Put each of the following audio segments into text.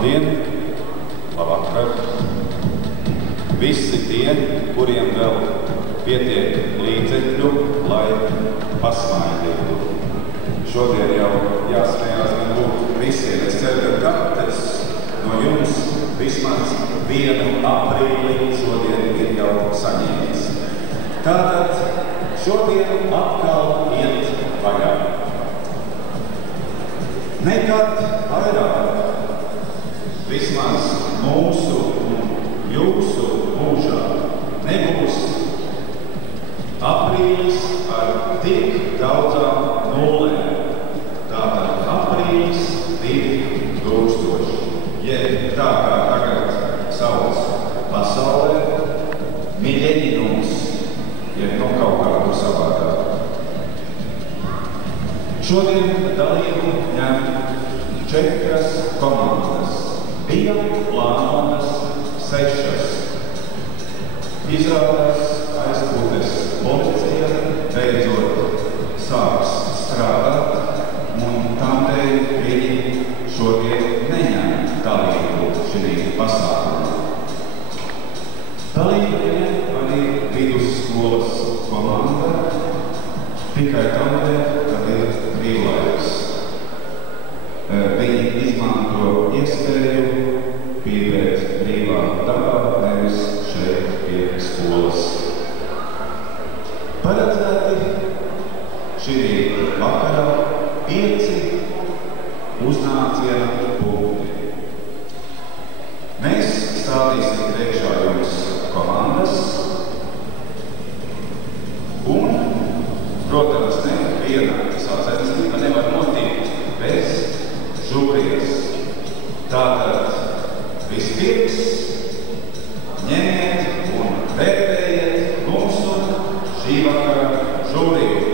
Labdien, labvakar. Visi tie, kuriem vēl pietiek līdzekļu, lai pasmaidītu. Šodien jau jāsmējās man būt visiem. Es ceru, ka katrs no jums vismaz 1. aprīli šodien ir jau saņēmis. Tātad šodien atkal iet vaļā. Nekad vairāk, vismaz mūsu un jūsu mūžā, nebūs aprīlis ar tik daudzām nulēm. Tātad aprīlis 2000. Jeb tā kā tagad sauc pasaulē, miļeņinums, jeb no kaut kādu savādāk. Šodien dalību ņem 4 komandas. Bija plānotas 6. Izrādās aizpūtes policija beidzot sāks strādāt, un tādēļ viņi šodien neņem dalību šī pasākumā. Dalību ņem arī vidusskolas komanda, tikai tādēļ, kad ir brīvlaiks. Viņi izmanto iespēju pīvēt brīvā dabā, nevis šeit pie skolas. Paredzēti šī vakarā 5 uznāciena punkti. Mēs stādīsim priekšā jums komandas un, protams, neviena sacensība nevar notikt bez žūrijas. Tātad vispirms ņemiet un vērtējiet mūsu šī vakara žūriju.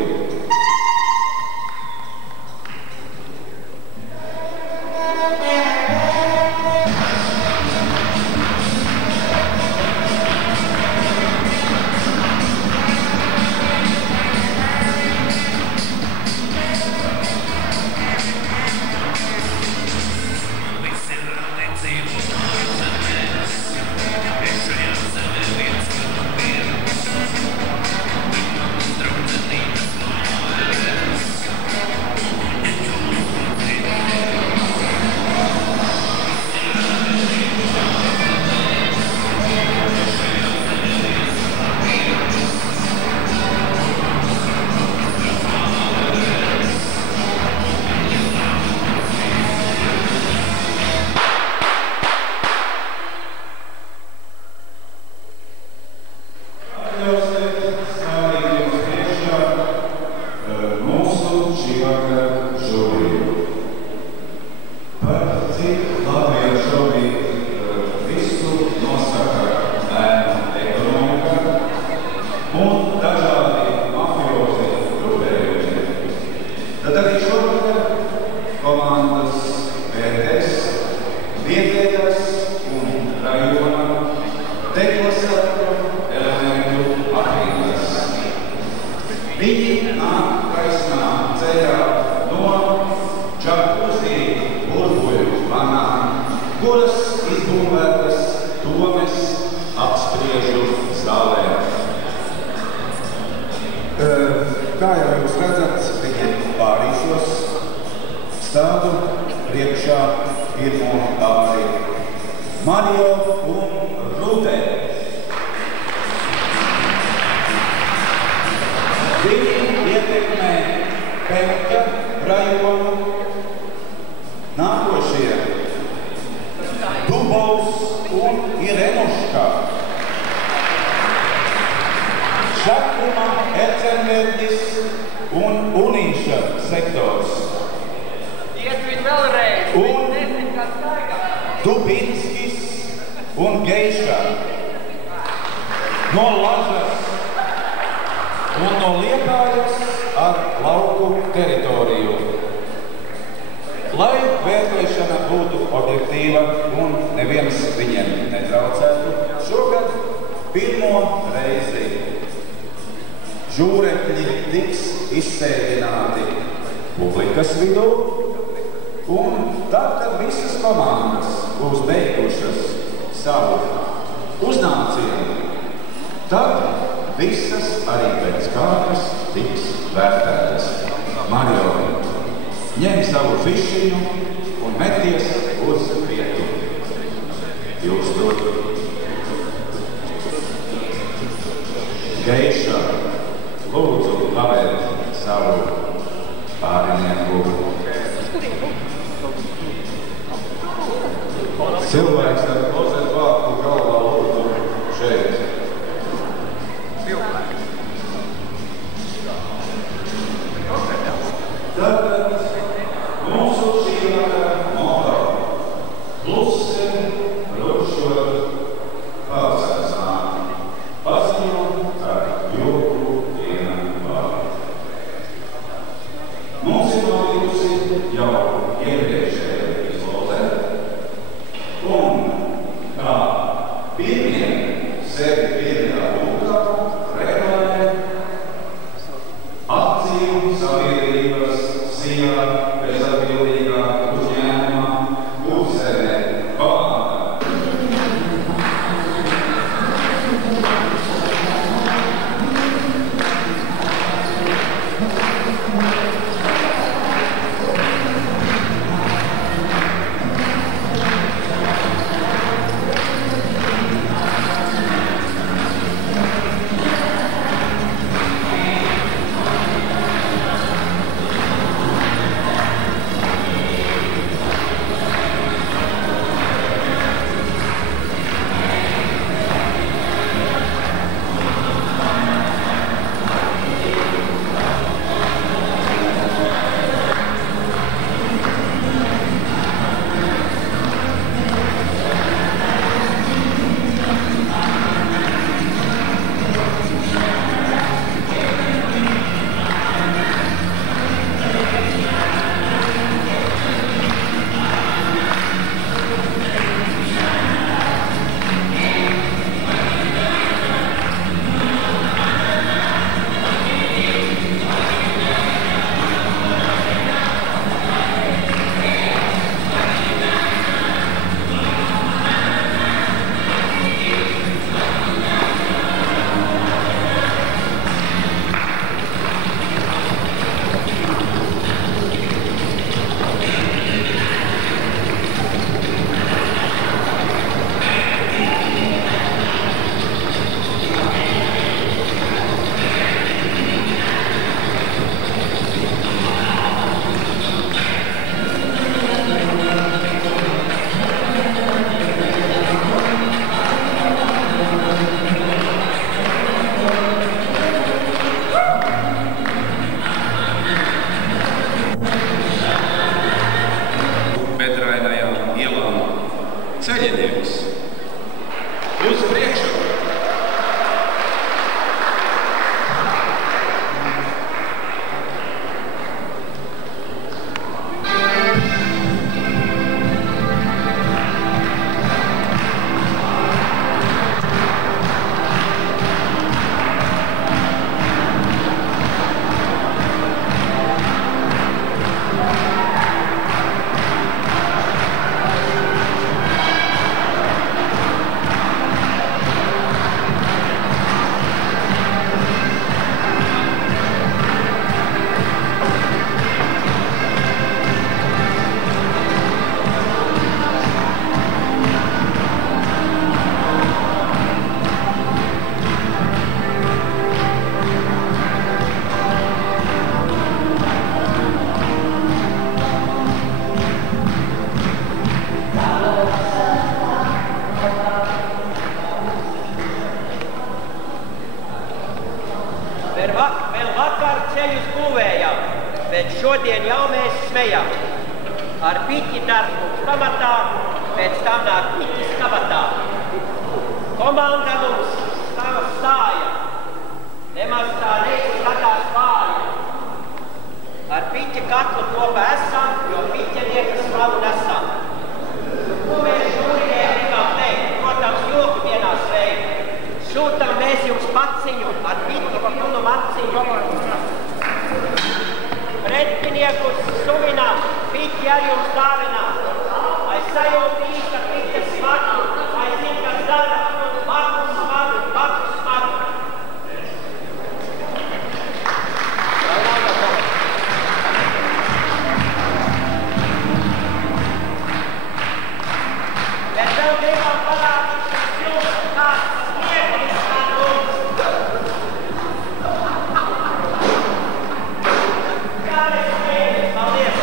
Kā jau jūs redzat, viņi pārīšos stādu priekšā pirmo pāri Mario un Rudē. Viņi ietekmē Peļķa rajonu, nākošie Dubovs un Irenuškā. Šakuma, Ercenberģis un Unīša sektors. Iesvīt vēlreiz, un nezinu, kā staigā. Dubinskis un Geišā. No Lažas un no Liepājas ar lauku teritoriju. Lai vērtēšana būtu objektīva un neviens viņiem netraucētu, šogad pirmo reizi žūrekļi tiks izsēdināti publikas vidū Un tad, kad visas komandas būs beigušas savu uznācienu, tad visas arī pēc kārtas tiks vērtētas. Mario, ņem savu fišiņu un meties uz vietu. Jūs tur. Geiša, lūdzu pavērt savu pārinieku. Cilvēks ar klozet vārku galvā lūdzu šeit. Tātad mūsu šī vakara moto klusi rušot pārsēsām. Paziņot ar joku vienam vārdu. Mums ir notikusi jau iepriekšējā izlozē. Un kā pirmie sevi pirmajā punktā reklamē akciju sabiedrības sīvā bezatbildīgā uzņēmumā Uzsere komanda. Ceļinieks. Uz priekšu! Vēl vakar ceļus būvējām, bet šodien jau mēs smejam. Ar piķi darbu pamatā, pēc tam nāk piķis kabatā. Komanda mums stāja, nemaz tā neizskatās vāja. Ar piķi katlu kopā esam, jo piķenieka slavu nesam. Ko mēs šodien gribam teikt, protams, joku vienā sveikt. Sūtam mēs jums paciņu ar piķi pilnu maciņu. pretiniekus suvina, piķi ar jums dāvinā. Lai sajūta īsta piķa smagu, lai zin, kas dara, magu smagu, magu smagu. Bet vēl gribam parādīt jums, kāds snieglis ar mums. Kāds snieglis, paldies!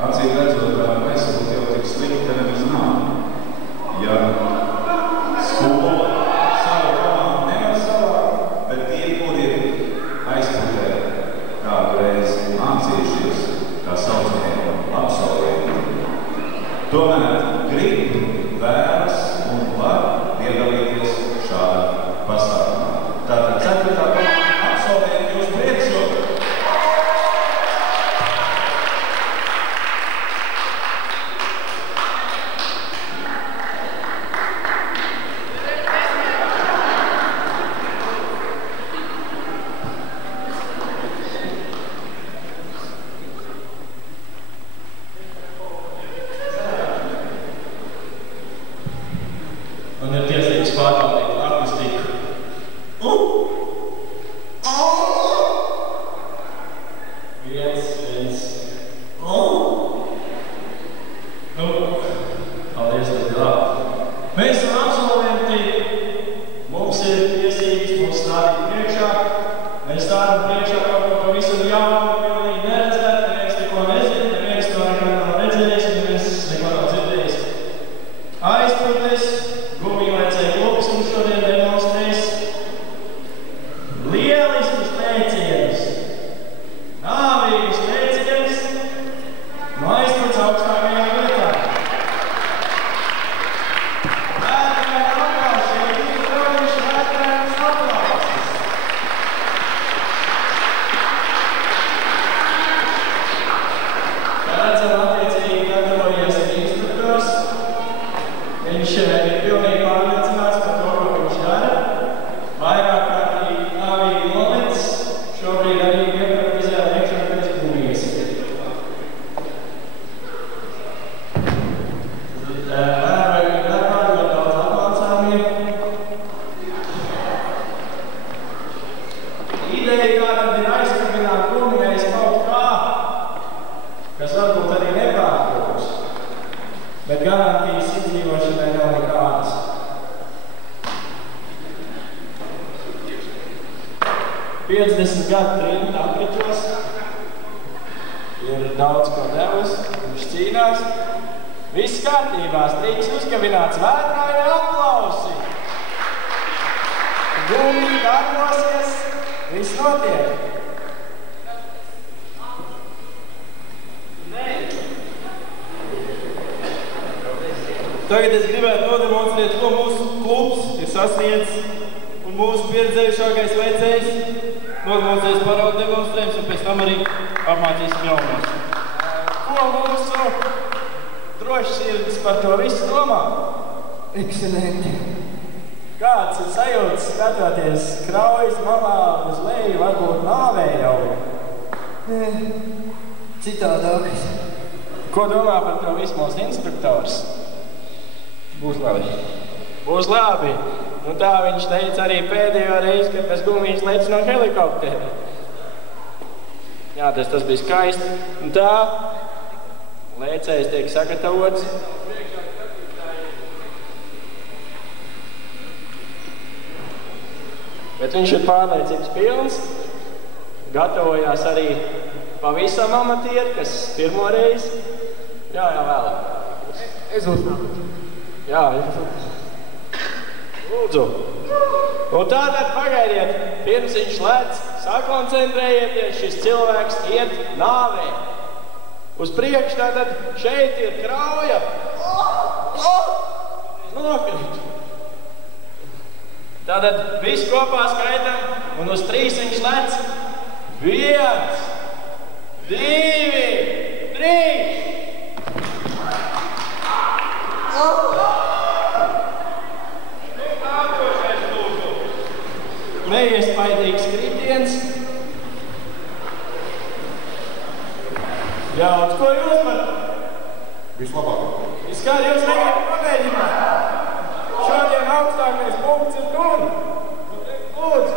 Acīm redzot, aizsūt jau tik slikti nemaz nav. Ja skola savu komandu nevar savākt, bet tie, kuri aizputē kādu reizi mācījušies, kā saucamie absolventi, tomēr grib, vēlas un var piedalīties šādā pasākumā. Tātad 4. komanda absolventi jūs priekšu. Man ir tiesības pārbaudīt akustiku. Viens. Paldies, tad labi. Mēs esam absolventi. Mums ir tiesības mums stādīt priekšā. Mēs stādām priekšā kaut ko pavisam jaunu, pilnīgi neredzēt. Neviens neko nezina, neviens to nekad nav redzējis, neviens neko nav dzirdējis. Aizpūties. Gumijlaicēji klubs mums šodien demonstrēs lieliskus teicienus, nāvīgus teicienus no aizpēc augstākajām Vērojami darbā ļoti daudz atmācāmiem. Ideja kādam ir aizkabināt kuminēs kaut kā, kas varbūt arī nepārkļūs, bet garantijas izdzīvošanai nav nekādas. "50 gadu trījumi apriķos, ir daudz ko devis, viņš cīnās. Viss kārtībā, strīks uzkavināts, vētrāja aplausi. Gumī darbosies, viss notiek. Tagad es gribētu nodemonstrēt, ko mūsu klubs ir sasniedzis un mūsu pieredzējušākais veicējs nodemonstrēs paraudu demonstrējums un pēc tam arī apmācīsim jaunos. Ko mūsu drošsirdis par to visu domā? Ekscelenti. Kāds ir sajūtas skatoties kraujas malā uz leju, varbūt nāvē jau? Citādākas. Ko domā par to visu mūsu instruktors? Būs labi. Būs labi. Nu tā viņš teica arī pēdējo reizi, kad tas gumijs lec no helikoptera. Jā, tas bija skaisti. Un tā, lēcējs tiek sagatavots. Bet viņš ir pārliecības pilns. Gatavojās arī pavisam amatieri, kas pirmo reizi. Jā, vēl. Es uznāku. Jā, lūdzu. Un tātad pagaidiet, pirms viņš lec, sakoncentrējieties, šis cilvēks iet nāvē. Uz priekšu tātad šeit ir krauja. Nokrīt. Tātad viss kopā skaitam un uz 3 viņš lec. 1, 2, 3. Neiespaidīgs kritiens. Ļauds, ko jūs man? Vislabāk. Kā jūs negribat pamēģināt? Šodien augstākais punkts ir tur. Lūdzu.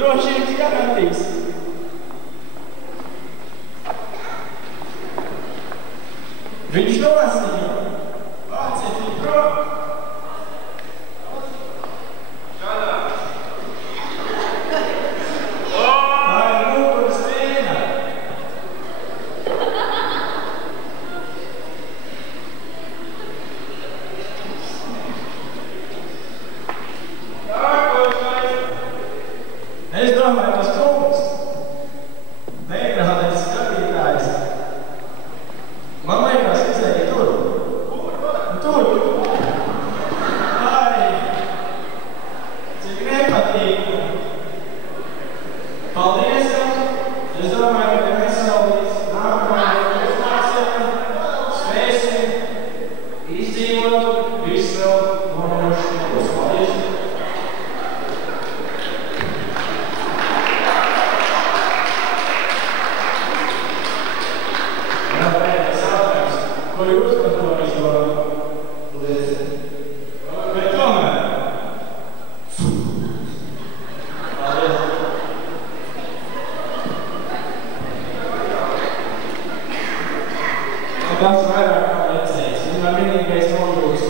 Drošības garantīs. Viņš nosīja. Vāciet viņu prom. Es domāju, tas kungs, negrādēs skatītājs. Man liekas, izēja tur. Tur. Ai, cik nepatīk. Paldies jums. Es domāju, ka mēs jau līdz nākamajai uzklāsiem spēsim izdzīvot visu vēl nomiruši uzklājies. Ko jūs par to izdomājat? Bet tomēr. Paldies. Tas vairāk kā lecējis. Viņam vienīgais nolūks.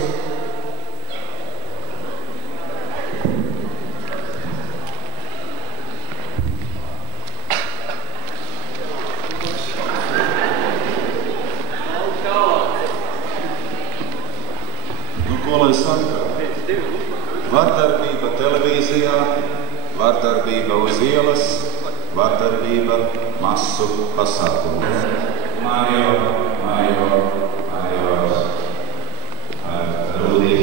Ko lai saka? Vardarbība televīzijā, vardarbība uz ielas, vardarbība masu pasākumos. Mario, Rudi.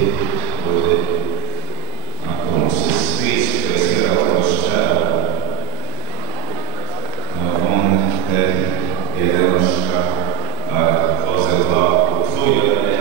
Mums ir spīts, kas ir atkoši čēlu. Un te iedevuši, ka Ozelāku Fujerē,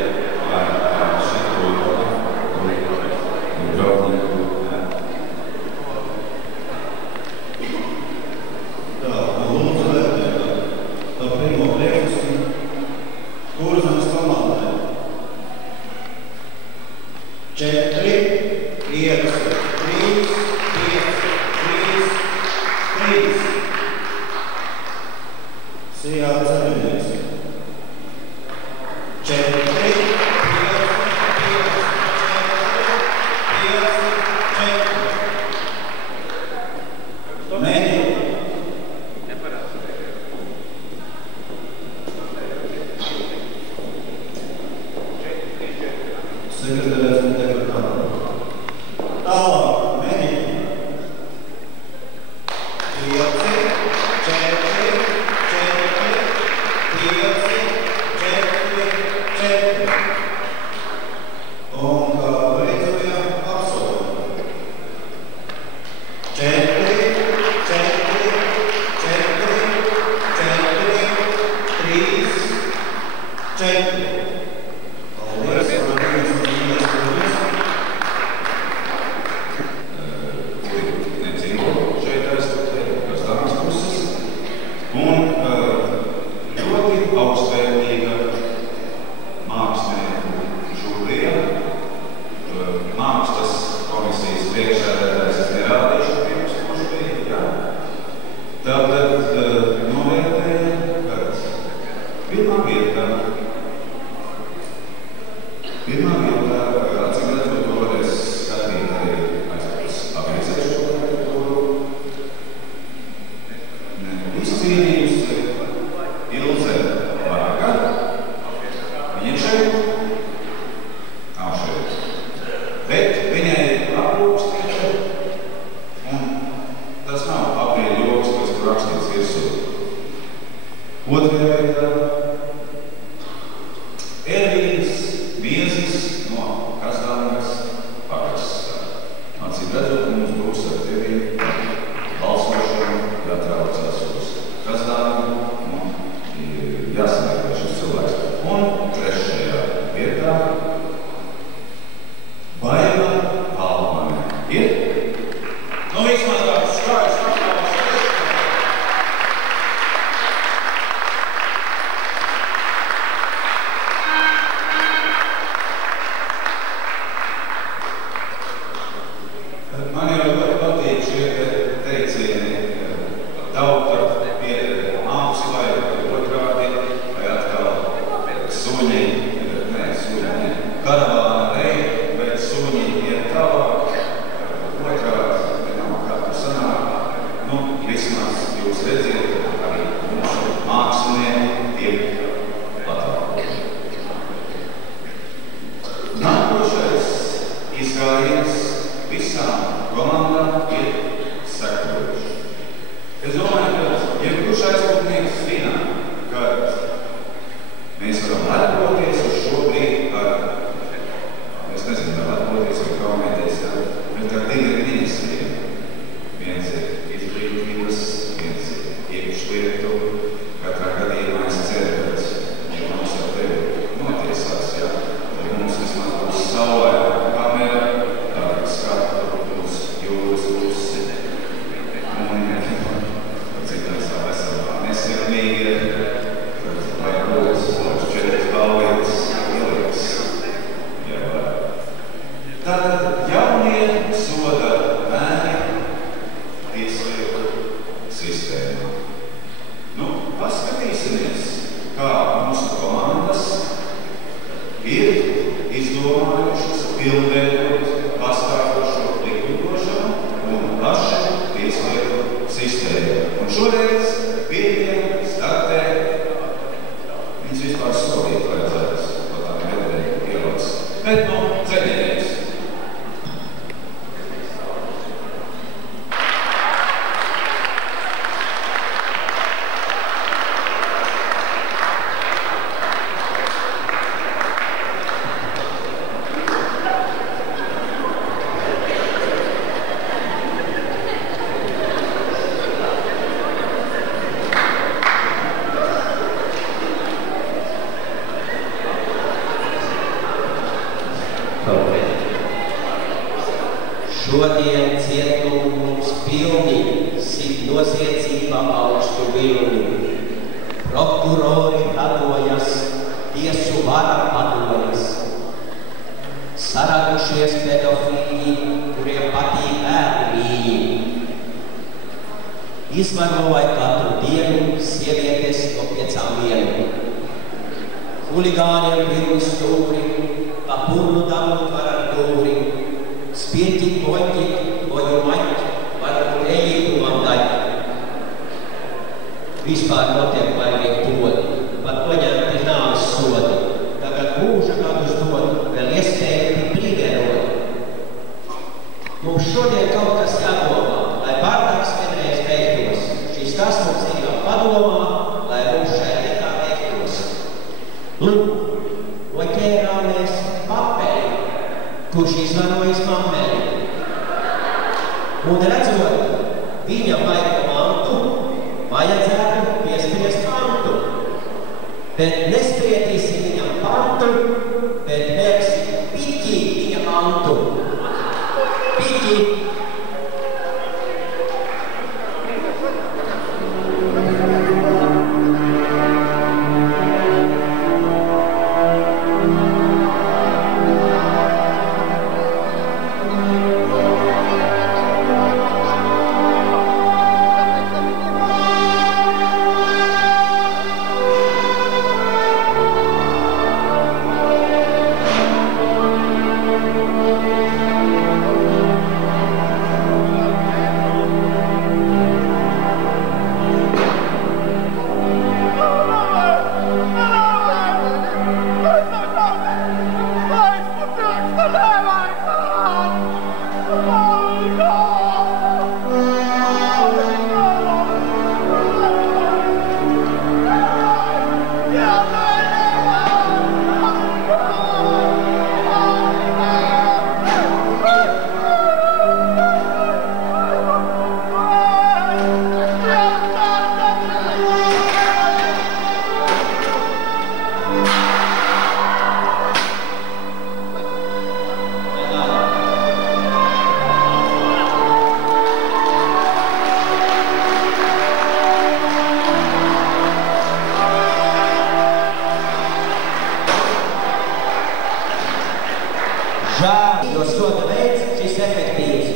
Šodien cietums pilni sit noziedzība augstu vilni. Prokurori padojas, tiesu vara padojas. Saradušies pedofīļi, kuriem patīk ērmīgi. Izmantoja katru dienu sievietes no 5 vienu. Huligāniem pilni stūri, pa purnu dabūt var ar dūri. Spieķi, boņķi, boņu maņķi, varbūt eļītumam daļi. Vispār notiek baigīgi podi, pat noņemti nāves sodi. Tagad mūža gadus dod, vēl iespēja tik brīvērot. Mums šodien kaut kas jādomā, lai bardaks vienreiz beigtos. Šis tas mums ir jau padomā, lai mums šai vietā beigtos. Lūk, noķērāmies papeli, kurš izvarojas mammeli. Un redzot viņa baigo mantu, vajadzētu piespriest pantu. Bet nespriedīsim viņam pantu, bet mērksim piķi viņa mantu. Piķi! Žēl, jo soda veids šis efektīvs.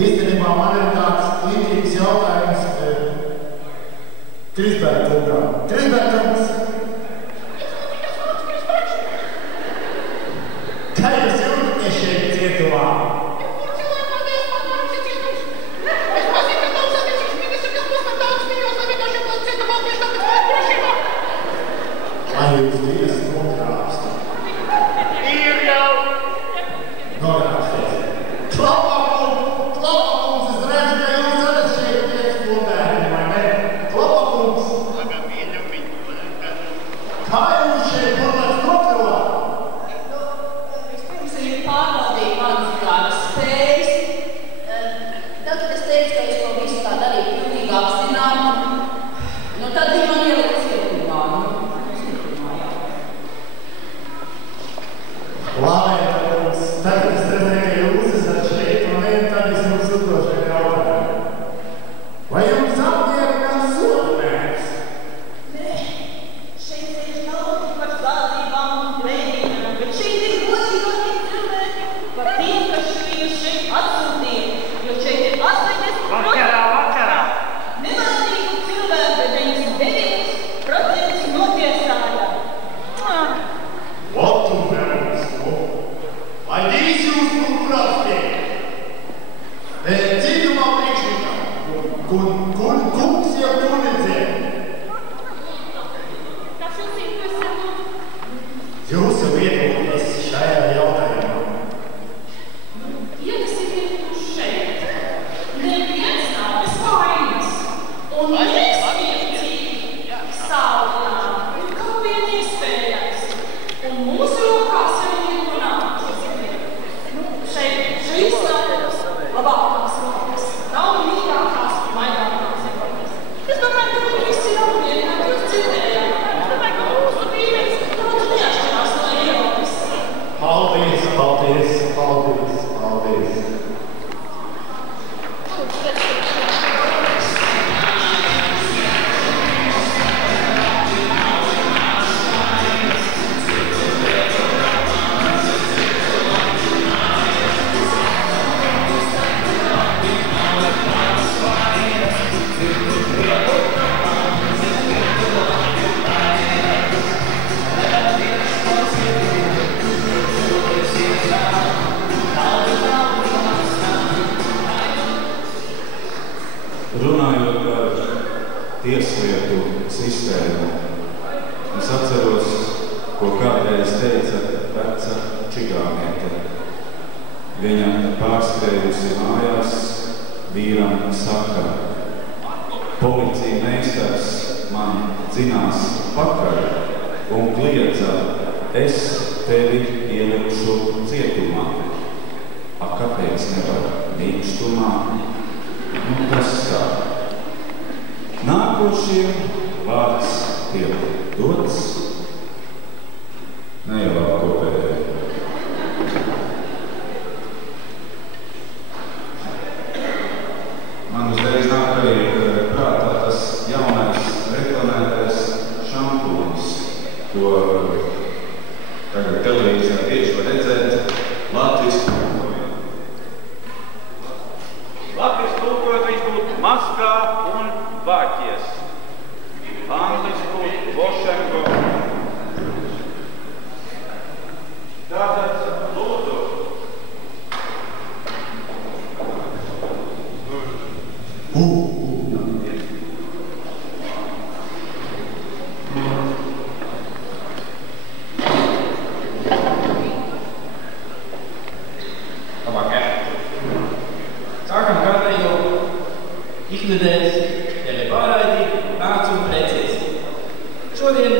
Īstenībā man ir tāds līdzīgs jautājums Krisbergam. Krisbergams! Tagad es redzēju, ka jūs esat šeit, un tad es jums uzdošu jautājumu. Vai jums apmierina sodu mērķis? Nē, šeit sēž daudz par zādībām un plēniem, bet šeit ir godīgākie cilvēki par tiem, kas viņus šeit atsūtīja, jo šeit ir 80%. Vakarā! Nevainīgu cilvēku, bet 99% notiesāja. What un vēlas, ko? Vai visi jūs prātīgi? Citumā priekšnikam, kungs jau to nedzēr. Kas jūs interesē? Jūsu viedoklis šajā jautājumā. Ierakstiet šeit. Neviens nav bez vainas. Un iespējīgi stāvā ir kaut vien iespējams. Un mūsu rokās jau ir runāt. Šeit labākās rokas. Nav mīļākās un maigākās rokas. Es domāju, ka viņi visi ir apmierināti, jūs dzirdējāt. Es domāju, ka mūsu līmenis daudz neatšķirās no Eiropas. Paldies, paldies, paldies, paldies. Runājot par tieslietu sistēmu, es atceros, ko kādreiz teica veca čigāniete. Viņa pārskrējusi mājās, vīram saka: policija meistars man dzinās pakaļ un kliedza: es tevi ielikšu cietumā. A, kāpēc nevar mīkstumā? Nu, tas tā. Nākošiem vārds tiek dots. Neievēl kopējai. Man uzreiz nāk arī prātā tas jaunais reklamētais šampūns, ko tagad televīzijā tieši var redzēt Latvijas tulkojumā. Latvijas tulkojot viņš būtu maskā un vāķies. Angliski būtu Vošengo. Tātad, lūdzu. Sākam kārtējo iknedēļas televāraidi Nāc un precies. Šodien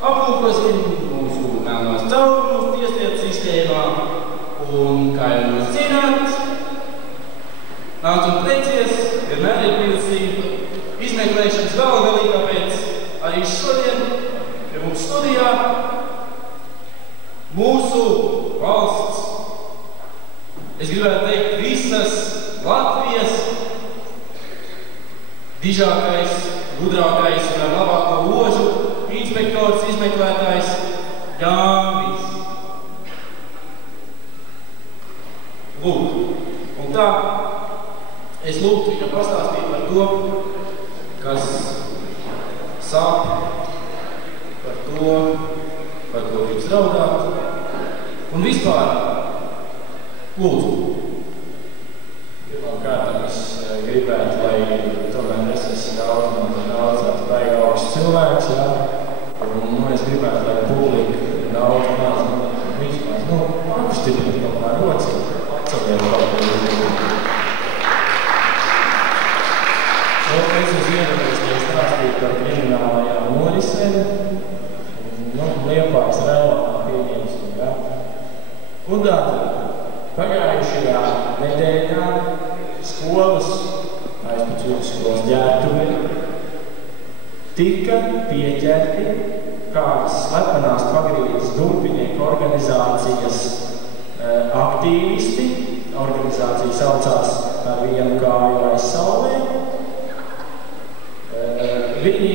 aplūkosim mūsu melnos caurumus tieslietu sistēmā un, kā jūs zināt, Nāc un precies vienmēr ir bijusi izmeklēšanas galvengalī, tāpēc arī šodien pie mums studijā mūsu valsts, es gribētu teikt, visas Latvijas dižākais, gudrākais un ar labāko ložu inspektors, izmeklētājs Jānis. Lūk, un tā es lūgtu viņam pastāstīt par to, kas sāp, par to, par ko jūs raudāt, un vispār lūdzu. Pirmkārt, es gribētu, lai tomēr es esmu daudz baigi augsts cilvēks, jā. Un es gribētu, lai publika daudz maz, apstiprina kaut kā roci, atsaviet kaut ko izdarīt. Es uz iedomājos, ka stāstīt par kriminālajām norisēm, Liepājas rajonā pieņemsim, jā. Un pagājušajā nedēļā skolas, aizpēc vidusskolas ģērbtuvē, tika pieķerti kādas slepenās pagrīdes durpinieku organizācijas aktīvisti. Organizācija saucās Ar vienu kāju aiz saulē. Viņi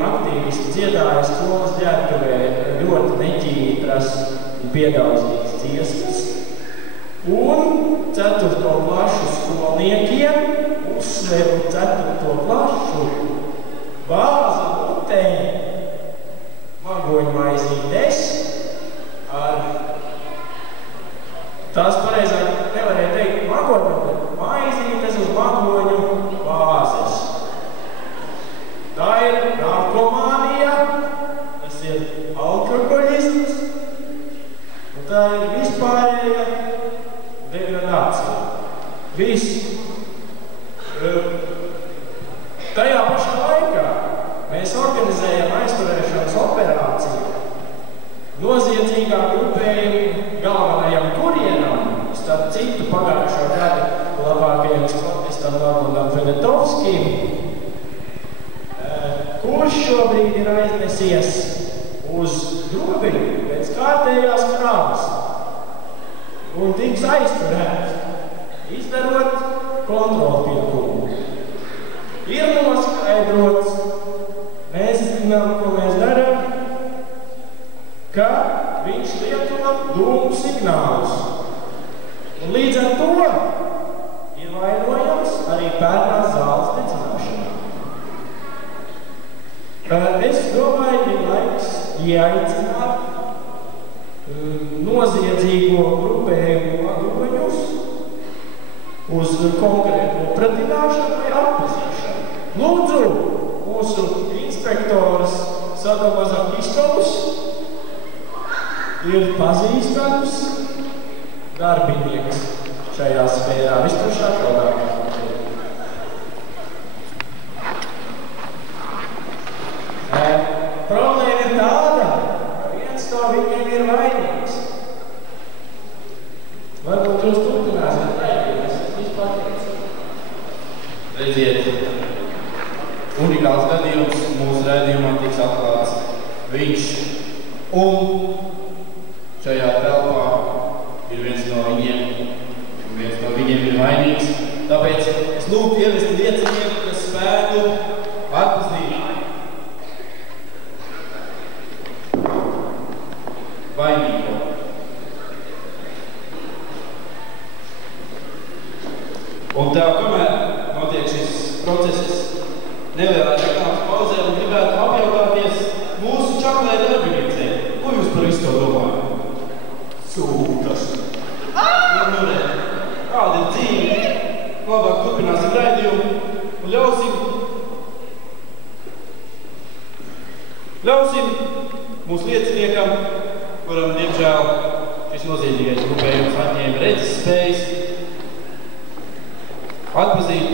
aktīvisti dziedāja skolas ģērbtuvē ļoti neķītras un piedauzītas dziesmas. Un 4. klašu skolniekiem uzsveru 4. klašu bāza mutē magoņu maizītes ar tās pareizāk nevarēja teikt magoņu, bet maizītes uz magoņu bāzes. Tā ir narkomānija, tas ir alkoholisms, un tā ir vispārēja degradācija. Viss. Tajā pašā laikā mēs organizējam aizturēšanas operāciju noziedzīgā grupējuma galvenajam kurienam, starp citu pagājušo gadu labākajam sportistam Normandam Fedetovskim, kurš šobrīd ir aiznesies uz Drobiņu pēc kārtējās krāvas un tiks aizturēts, izdarot kontrolpirkumu. Ir noskaidrots, mēs zinām, ko mēs darām, ka viņš lieto dūmu signālus. Un līdz ar to ir vainojams arī pērnās zāles dedzināšanā. Es domāju, ir laiks ieaicināt noziedzīgo grupējumu vadoņus uz konkrētu nopratināšanu vai atpazīšanu. Lūdzu, mūsu inspektors Sadomas Akistovs ir pazīstams darbinieks šajā sfērā. Vispušā kaudākā. Problēma ir tāda, ka viens no viņiem ir vainīgs. Varbūt jūs turpināsiet raidījumus, es vispār teicu. Redziet, unikāls gadījums mūsu raidījumā tiks atklāts. Viņš un šajā telpā ir viens no viņiem, un viens no viņiem ir vainīgs. Tāpēc es lūgtu ievesti liecinieku, kas spētu atpazīt vainīgo. Un tā, kamēr notiek šis process, nevēlētu reklāmas pauzē un gribētu apjautāties mūsu čaklē darbinīcē. Ko jūs par visu to domājat? Sūtas. Nu, re, kāda ir dzīve? Labāk turpināsim raidījumu un ļausim mūsu lieciniekam, kuram, diemžēl, šis nozīmīgais grupējums atņēma redzes spējas, atpazīt,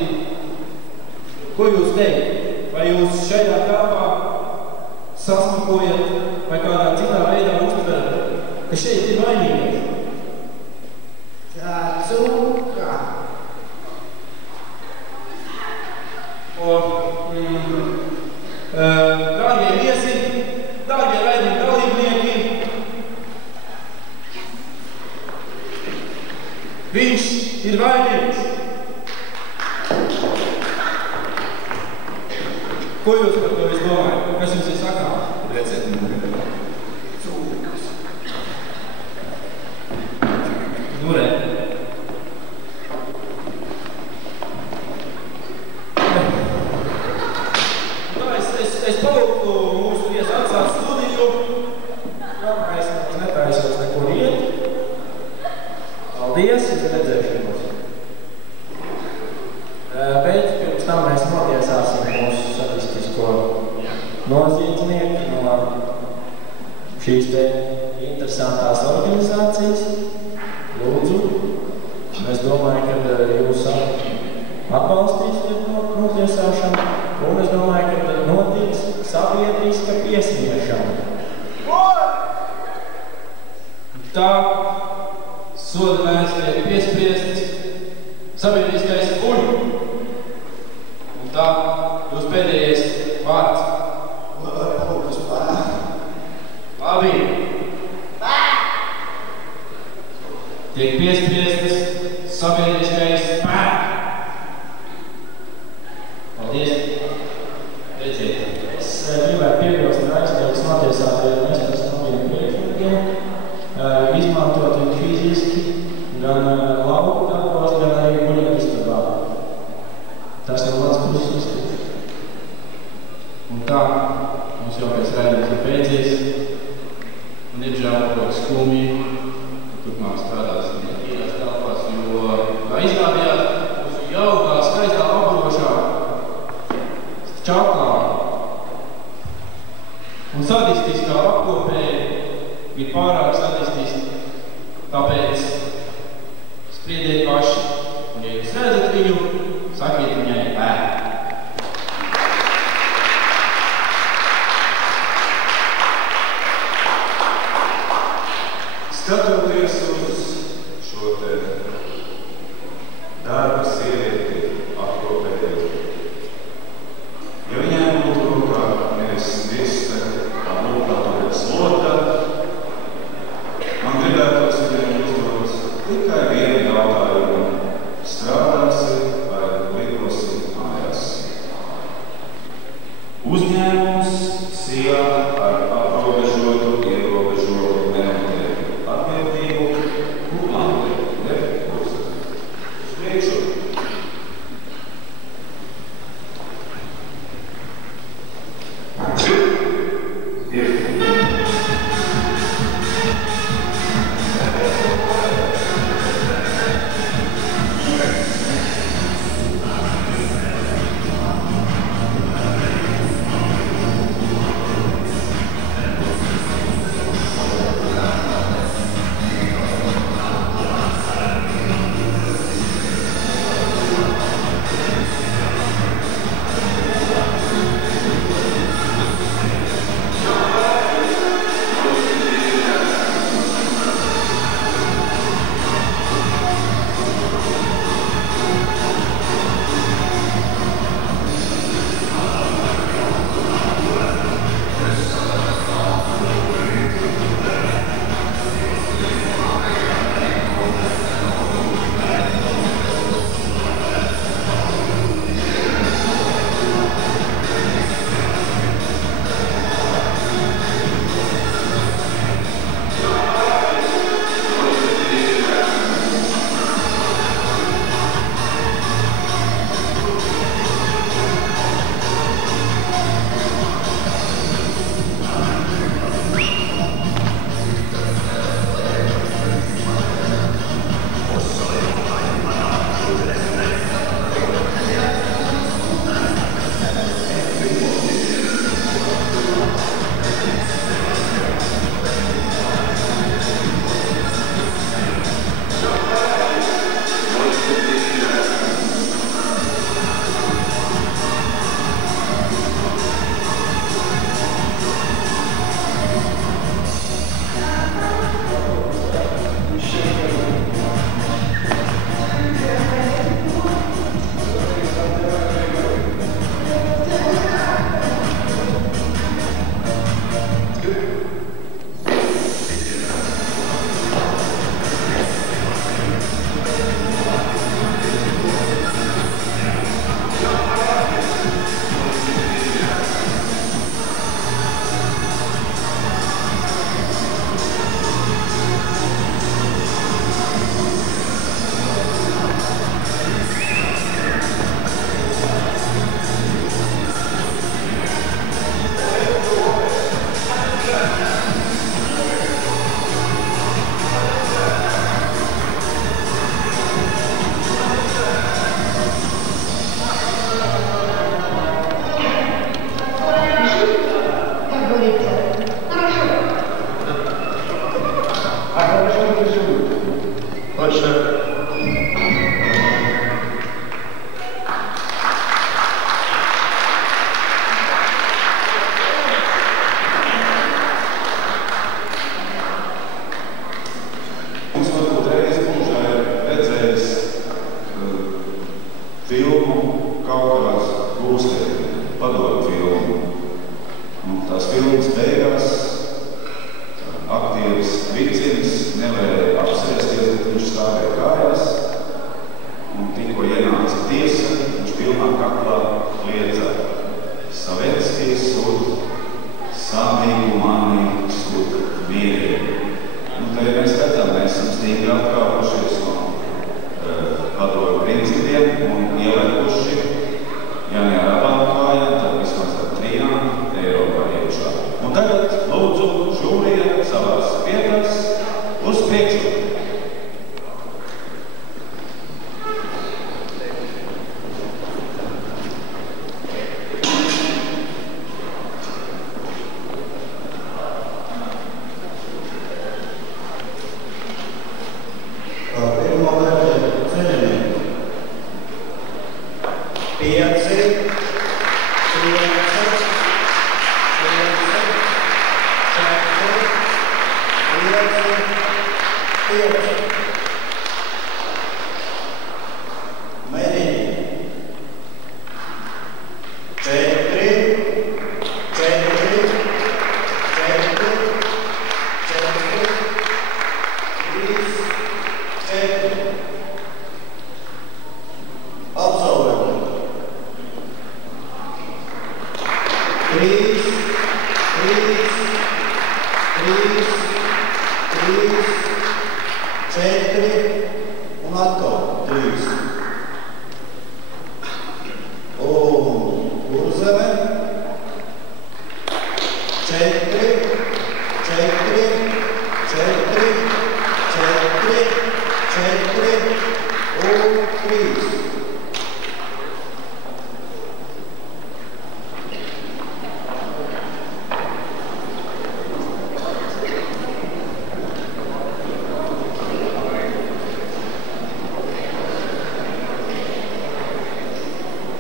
ko jūs teikt, vai jūs šajā telpā sasmakojat vai kādā citā veidā uztverat, ka šeit ir vainīgais. Tā cūka. Dārgie viesi, dārgie raidījuma dalībnieki, viņš ir vainīgs. Ko jūs par to visu domājat? Kas jums ir sakām? Redzēt, cūkas. Nu, re. Es palūgtu mūsu viesu atstāt studiju. Galvenais mums netaisos nekur iet. Paldies, uz redzēšanos. Bet pirms tam mēs notiesāsim mūsu statistisko noziedznieku no šīs te interesantās organizācijas. Lūdzu, es domāju, ka jūs atbalstīsiet notiesāšanu. Un es domāju, ka notiks sabiedriska piesmiešana. Tā soda mēs tiek piespriests sabiedriskais puļu. Un tā jūs pēdējais vārds. Labi. tiek piespriestas sabiedriskais spēks. Paldies! Redziet! Es gribētu piebilst aizstāvis notiesātajiem Nestors noviem priekšlikiem, izmantot viņu fiziski gan lauku darbos, gan arī guļamistabā. Tas no mans puses izskatīt. Un tā, mums jau pēc raidījums ir beidzies, un ir žēl kaut skumji, turpmāk strādāsim tīrās telpās, jo, kā izrādījās, mūsu jaukā, skaistā, apgrošā čaklā un sadistiskā apkopē ir pārāk sadistiski, tāpēc spriediet paši. Un, ja jūs redzat viņu, sakiet viņai ē. Skatoties uz šo te darba sievieti apkopēt, ja viņai būtu rokā nevis viste, kā lūkātoties lota, man gribētos viņai uzdot tikai vienu jautājumu. Strādāsi vai lidosi mājās? Uzņēmums sijā ar aprobežotu, ierobežotu menotēju atbildību, kulanti nebūs. Uz priekšu. aktieris Vicins nevarēja apsēsties, viņš stāvēja kājās, un tikko ienāca tiesa, viņš pilnā kaklā kliedza: Saveckis sūd, samīgu mani sūd mierīgi. Un te mēs redzam, mēs esam stingri atkāpušies no padoju principiem un ielēkuši, ja ne ar abām kājām, tad vismaz ar 3 Eiropā iekšā. Un tagad lūdzu žūrija savās vietās uz priekšu.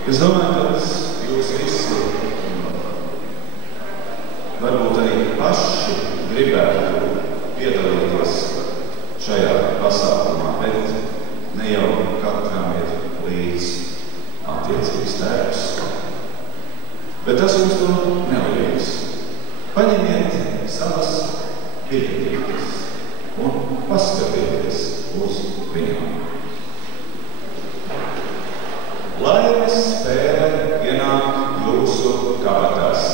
Es domāju, ka jūs visi varbūt arī paši gribētu piedalīties šajā pasākumā, bet ne jau katram ir līdz attiecīgs tēvs. Bet tas jums to nelieks. Paņemiet savas biļetītes un paskatieties uz viņām. Laimes spēle ienāk jūsu kabatās.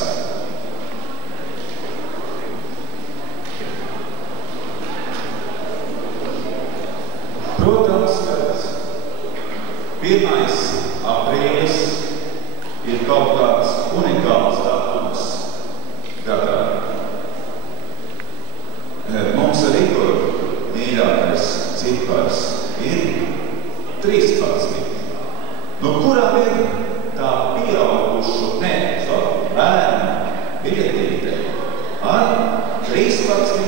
Protams, ka 1. aprīlis ir kaut kāds unikāls datums gadā. Mums ar Igoru mīļākais cipars ir 13. No kurām ir tā pieaugušu, bērnu biļetīte ar 13.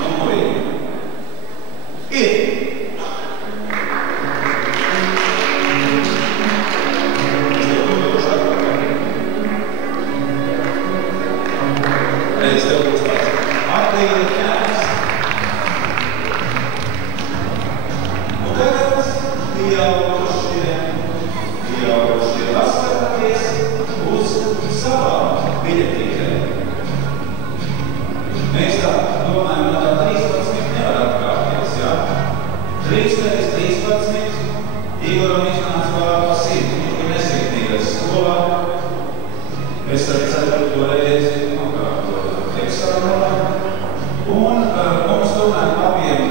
numuriem? Ir! Es tev būs tāds attīri ķērs. Un tagad pieaugušie paskatāties uz savām biļetītēm. Mēs tā domājam, no tā 13 nevar atkāpties, jā? 13. Igoram iznāca pār pa 100, viņš bija nesirdīgais skolā. Es ar 4. reizi nokārtoju eksāmenā. Un mums tomēr abiem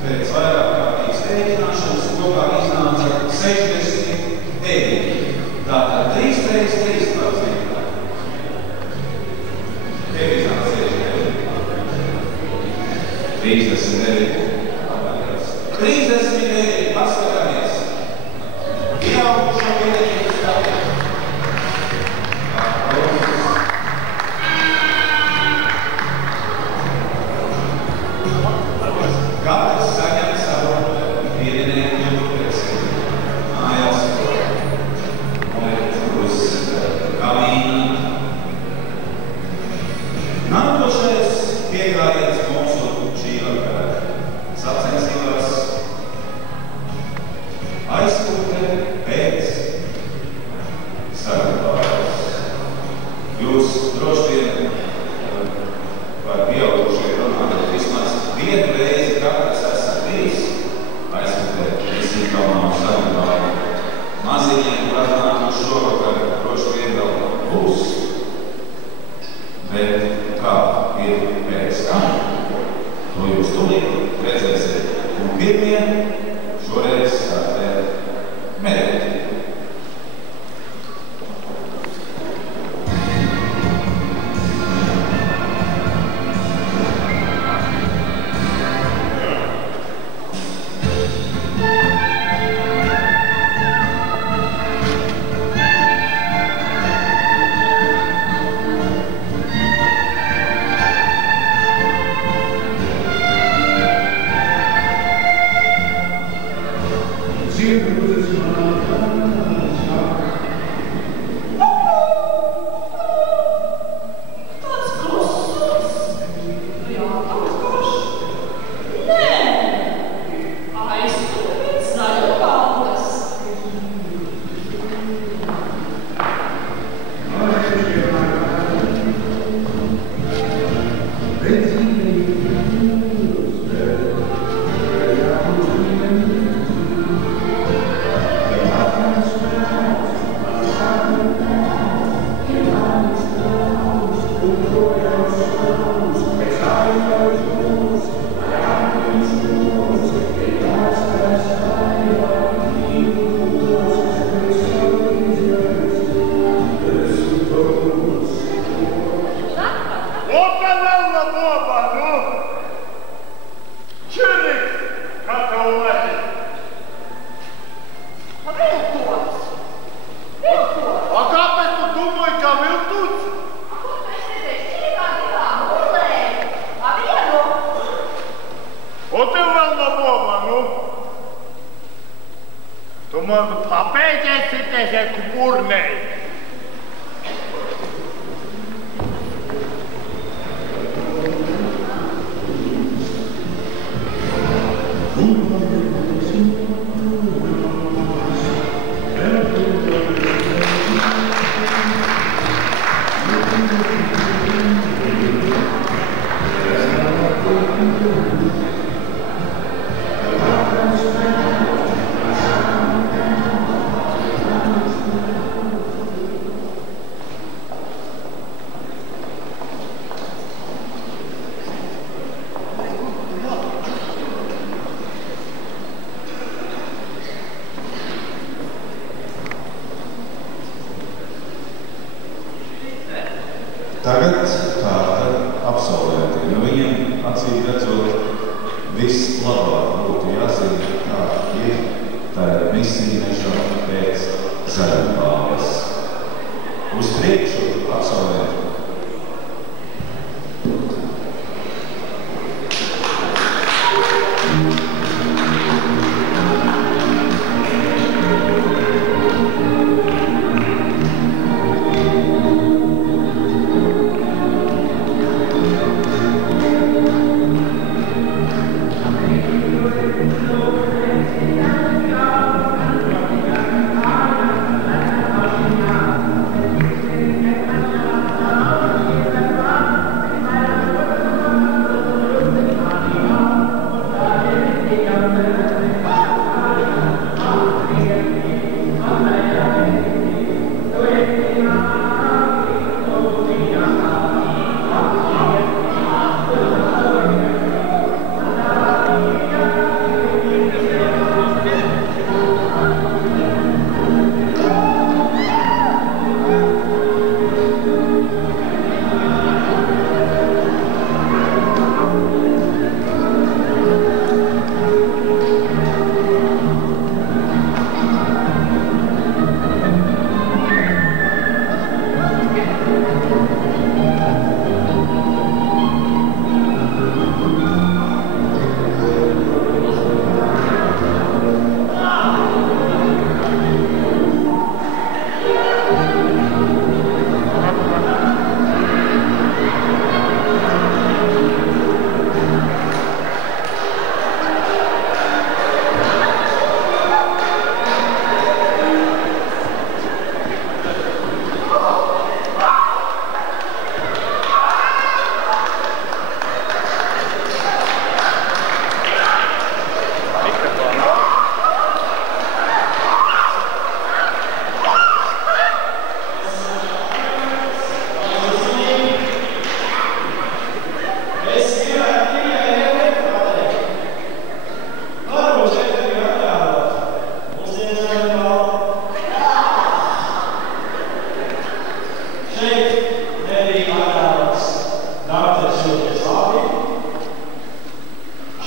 pēc vairāk kārtīgas ēģināšanas kopā iznāca 69. Tātad 3 reizes 13. Tev iznāca 69. 39. 39. Paskatāmies. Pieaugušo biļetītes skatīt. Katrs saņem savu piedinieku presēju. Mājās uz kamīna. Nākošais piegājiens mūsu šī vakara sacensībās aizpūte pēc saglabājas. Jūs droši vien par pieaugušiem runājot vismaz vienu reizi katrs esat bijis ko jūs tūlīt redzēsiet. Un pirmie šoreiz startē medēļi. Tagad tāda absolventi. Nu viņiem acīm redzot vislabāk būtu jāzina, kā ir tā misīneša pēc zaļpāles. Uz priekšu absolventi.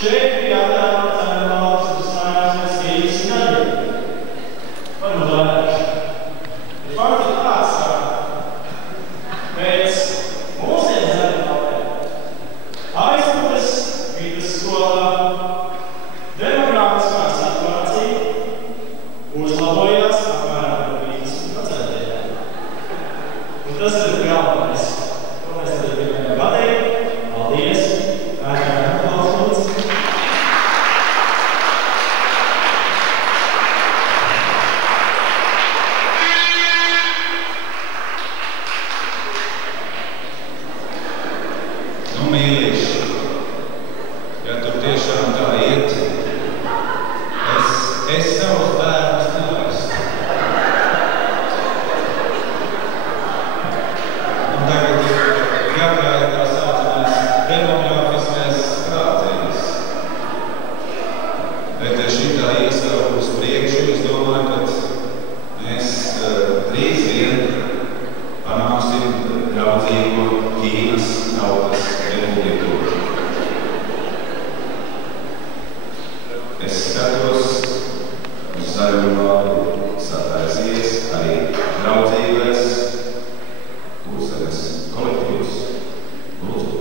Šeit bija attēlot Zaļa valsts uzstājās Sīgas un Aļie. Varbūt lēnāši. Ir fakts ir tāds, ka pēc mūsdienu Zaļvalē aizputes vidas skolā demokrātiskā situācija uzlabojās apmēram par 50%. Un tas ir galvenais. To mēs arī gribējām pateikt. Paldies! Mīļīši, ja tur tiešām tā iet, es savus bērnus nelaistu. Un tagad ir jāgāja tā saucamais demogrāfiskais sprādziens. Bet ja šitā iesauku uz priekšu, es domāju, ka mēs drīz vien panāksim draudzīgo Ķīnas tautas republiku. Es skatos uz Zaļo vārdu sataisījies arī draudzīgais Kurzemes kolektīvs. Lūdzu.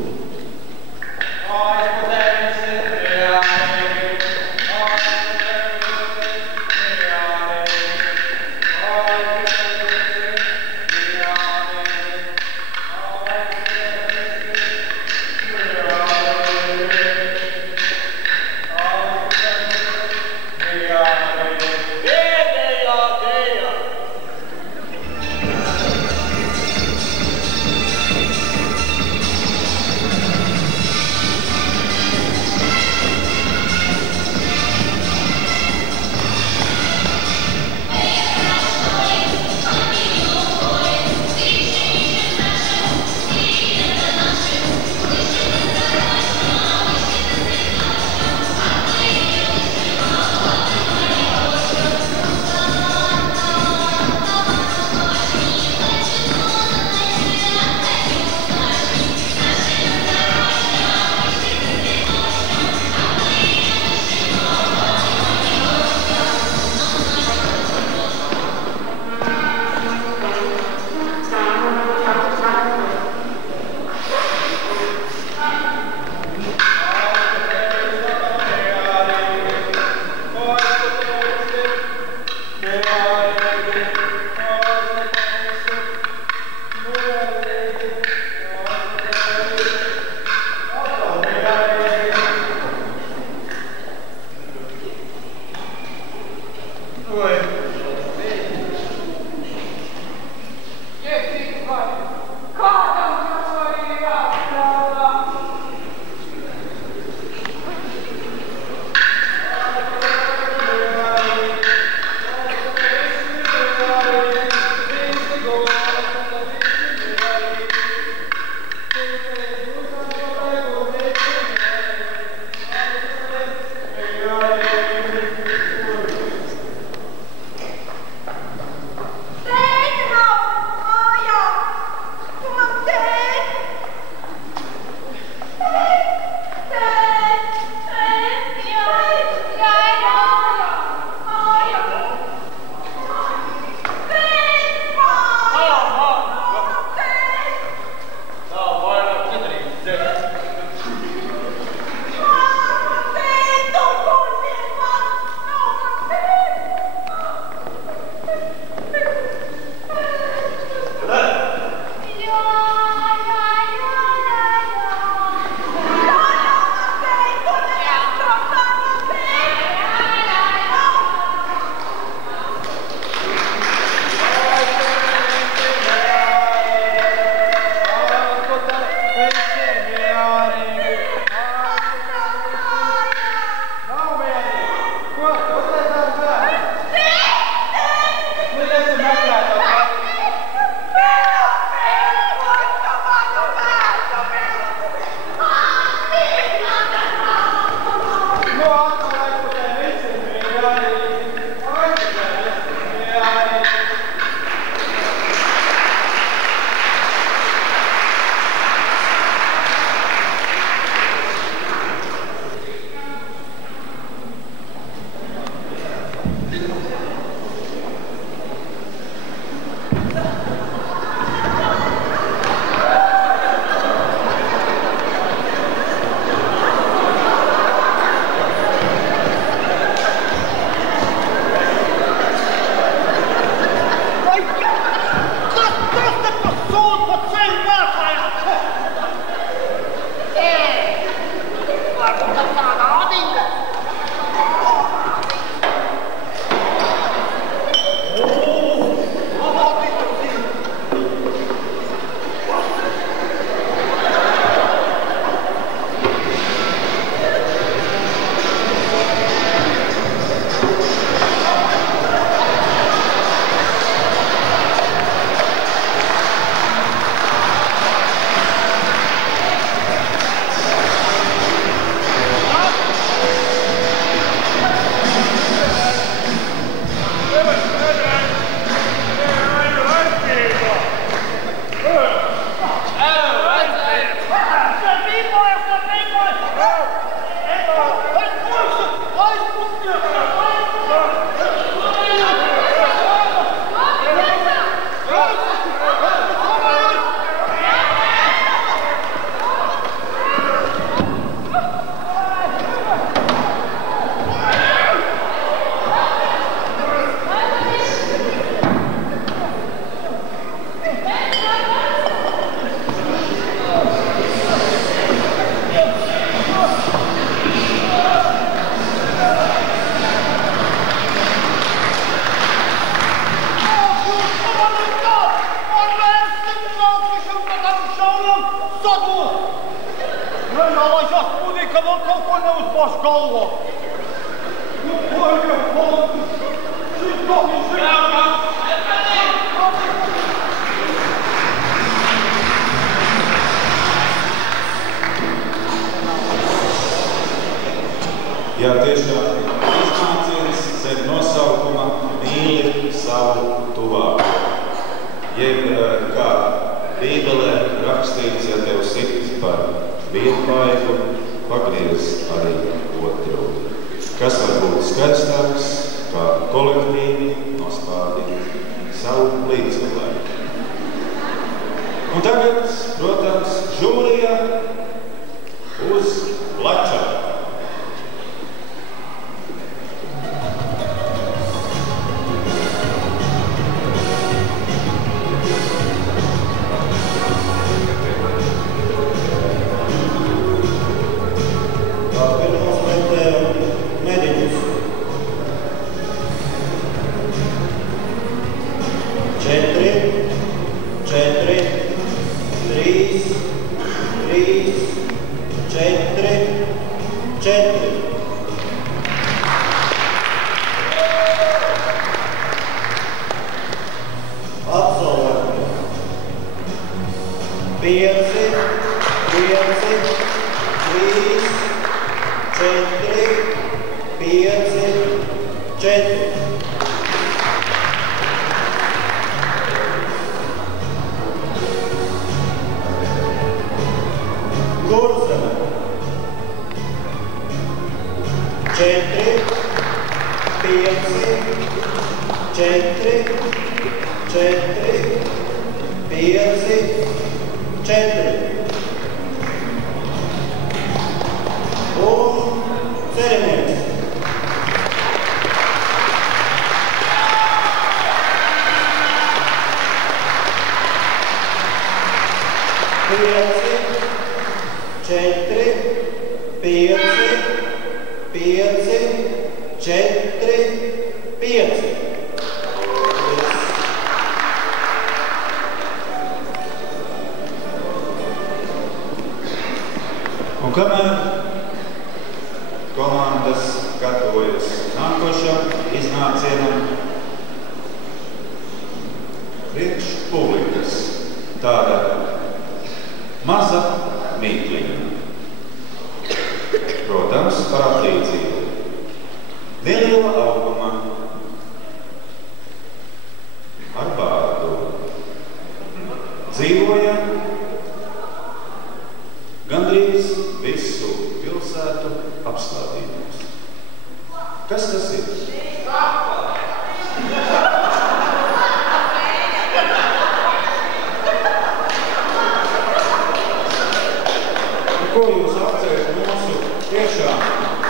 Jā, tiešām iznāciens zem nosaukuma mīli savu tuvāko. Jeb, kā Bībelē rakstīts, ja tev sirds par vienu vaigu, pagriez arī otru. Kas var būt skaistāks, kā kolektīvi nospādīt savu līdzcilvēku. Un tagad, protams, žūrija uz Lačā. Un kamēr komandas gatavojas nākošam iznācienam, priekš publikas tāda maza mīkliņa. Protams, par atlīdzību. Neliela auguma ar vārdu. Dzīvoja gandrīz visu pilsētu apstādījumos. Kas tas ir? Ko jūs atcerat mūsu tiešām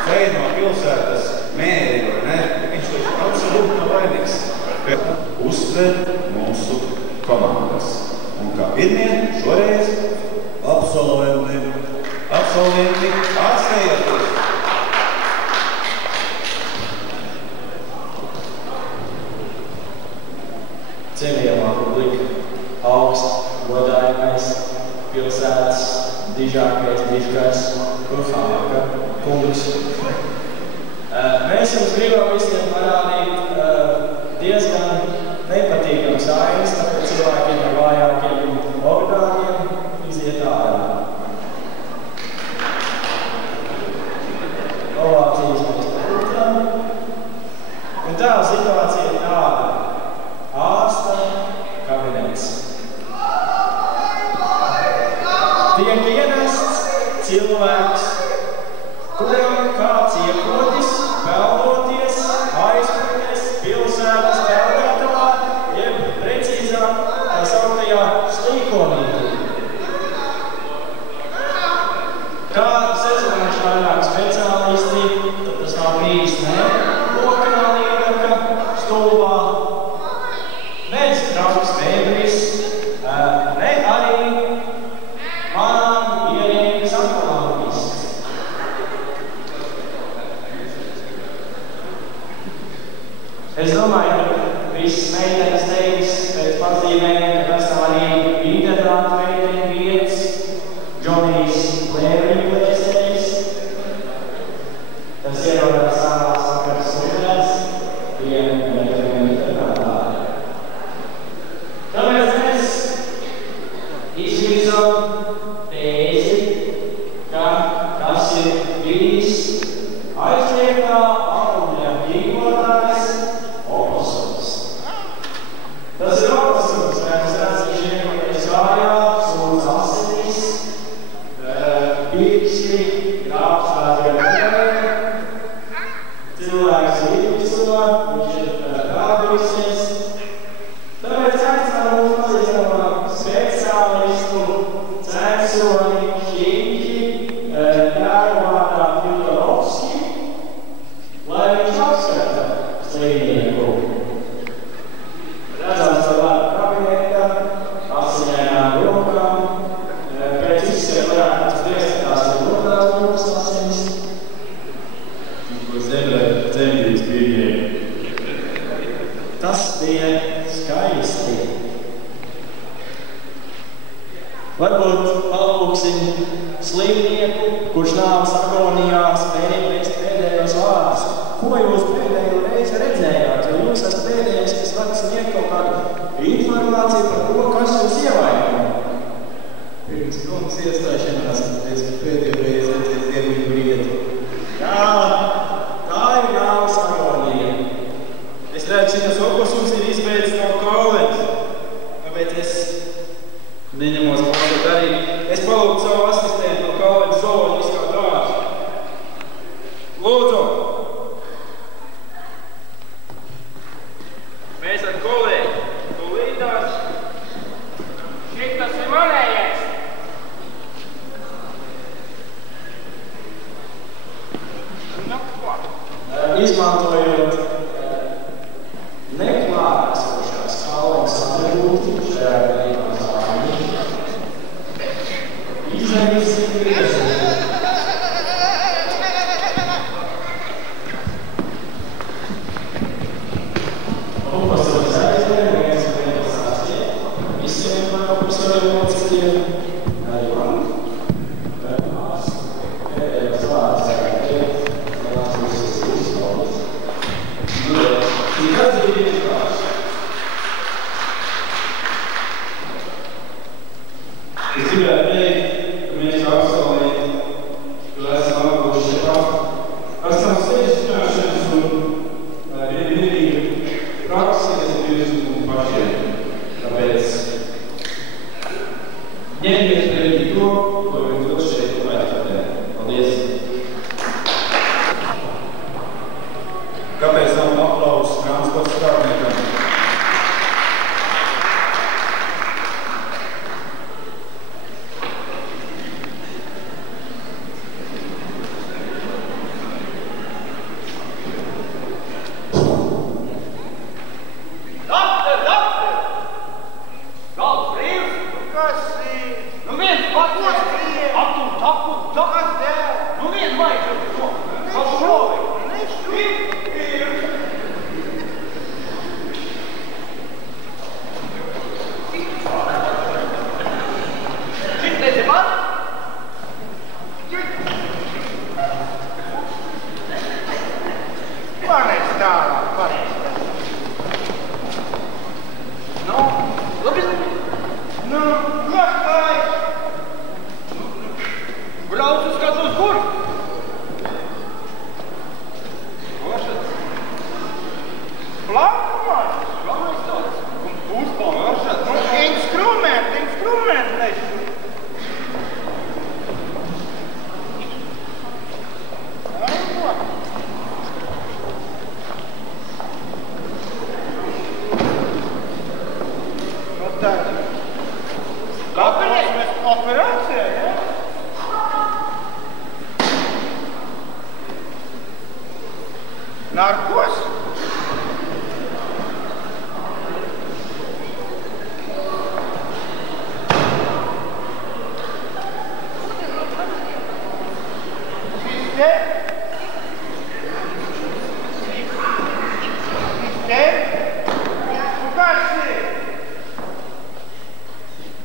Feino pilsētas mēri, vai ne? Viņš taču absolūti nav vainīgs. Uztver mūsu komandas. Un kā pirmie šoreiz absolventi Absolventi atstājieties! Cienījamā publika, augsts, godājamais, pilsētas, dižākais, dižgais, kurhāka kungs. Mēs jums gribam visiem parādīt diezgan nepatīkams ainas, tāpēc cilvēkiem ar vājākiem orgāniem iziet ārā. Ovācijas mēs palūtam. Un tā situācija ir tāda. Ārsta kabinets. Tiek ienests cilvēks, kuram kāds iekodis, peldoties, aizpūties pilsētas peldētavā, jeb precīzāk tā sauktajā slīkonītī. Kā secinājuši vairāk speciālisti, tad tas nav bijis ne lokanā liedaka stulbā, nec trauks mēbris, ne arī manām ierīgas akumulācijas. Es domāju, ka visas meitenes teiks pēc pazīmēm, ka tas nav arī internāta meiteņu vietas, Džonijs plēsējs. Tas ierodās sākās sakaras sūdēs pie meiteņiem internātā. Tāpēc mēs izvirzam tēzi, ka tas ir bijis aizliegtā augļa tīklotājs opusums. Tas ir opusums, mēs redzam šiem kājā, sūdz asinis, pirksti, grābstās gan cilvēks ir izviso, viņš ir grābīsies. Tāpēc aicinām mums pazīstamā speciālistu, censori, ķīņķi, Jārovādā Fjodorovski, lai viņš apskata slīnieku. Redzams savā kabineta, asiņainām rokām, pēc izskata varētu priekšskatās ir notās grupas asinis. Ko zemē dzemdības pieņēma. Tas bija skaisti. Varbūt palūksim slimnieku, kurš nāves agonijā spēja teikt pēdējos vārdus. Ko jūs pēdējo reizi redzējāt? Jo jūs esat pēdējais, kas var sniegt kaut kādu informāciju par to, kas jūs ievaino. Pirms kungs iestāšanās, es pēdējo reizi redzēju Dienvidu rietu. Jā, tā ir nāves agonija. Es redzu, šitas opusums ir izbeidzis no kaules. Tāpēc es neņemos kaut ko darīt. Es palūgtu savu asistentu no kaules zooloģiskā dārza. Lūdzu! Mēs ar kolēģi tūlītās. Šitas ir manējais. Nu, ko? Izmantojot neklātesošās kaules atribūti šajā gadījumā zāļi, izdarīsim griezumu. Opusums aizvien, viens un viens sāciet, visiem opusiem locekļiem, arī man, pēdējos vārds sāciet, Kas ir vienkārši? Es gribētu teikt, ka mēs kā absolventi, kur esam apguvuši šeit esam sevišķināšanas un vienīgi praksi, kas ir bijusi mums pašiem. Tāpēc ņemiet pretī to, ko jums dod šeit vajadzatē. Paldies! Kāpēc nav aplausus transporta strādniekam? Doktor! Galds brīvs? Kas ir? Nu viens pats brīvs! Aptum, Varēs tālāk, varēs tālāk. Nu, labi. Nu, glābtāji. Brauc uz skatos kur? Košats. Plākumās. Plākumās tāds. Un pūspām. Košats. Nu, instrument, nešu. Kāpēc mēs operācijā, ja? Narkos?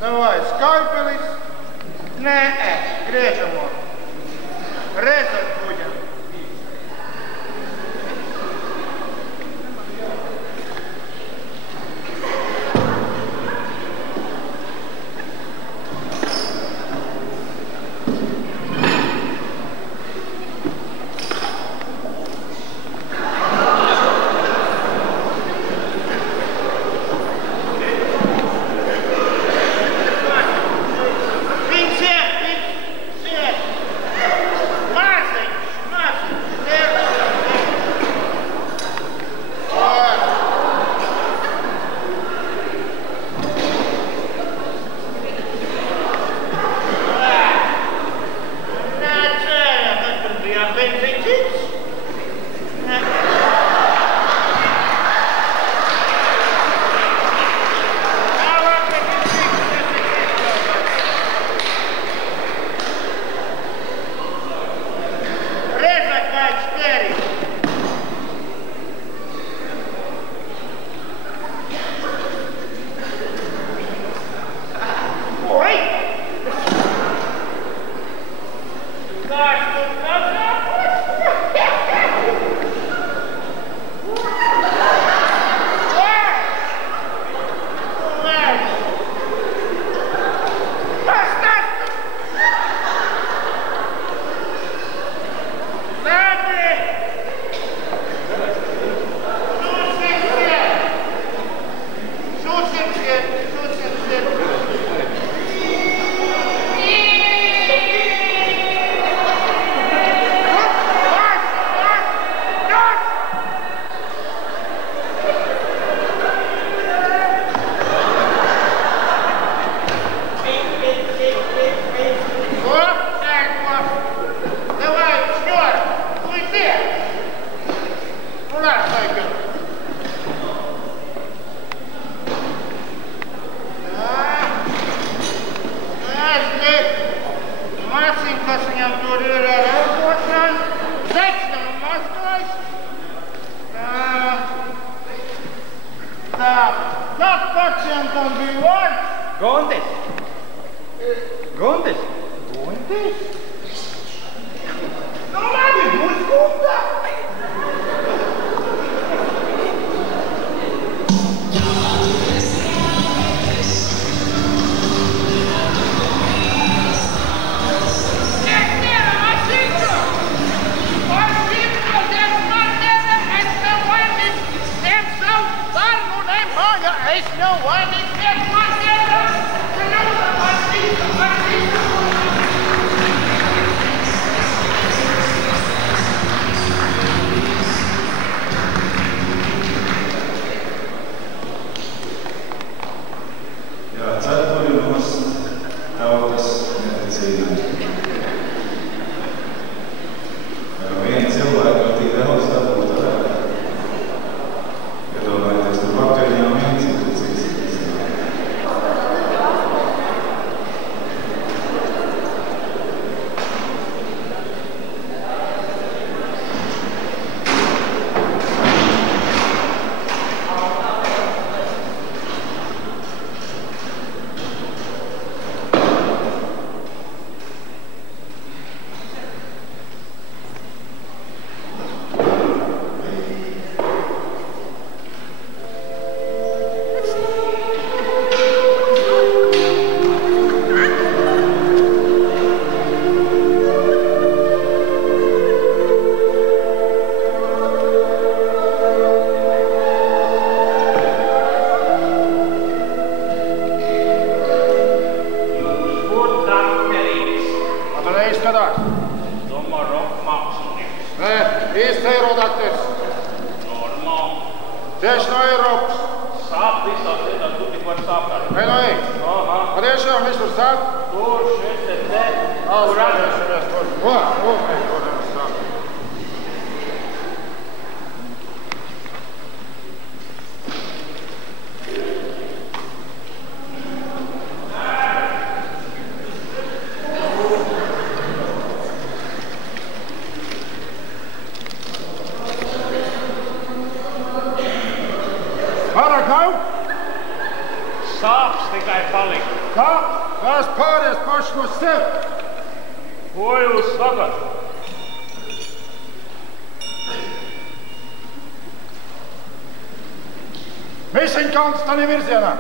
Davai, skalpelis. Nē, griežamo. Rezat buļam. Iedomājieties, tur vakariņā viens, un tu cits. Īsts eirodakters. Normāli. Tieši no Eiropas. Sāp visās vietās, tu tik var sāpēt. Ei, no ej. Patiešām visur sāk? Tur, šeit, te. Tur atgriežamies tur. Tur sāk. Pārāk nav? Sāps tikai palika. Kā? Tās pāries paši no sevi. Ko jūs sakat? Mišiņkalns tādā virzienā.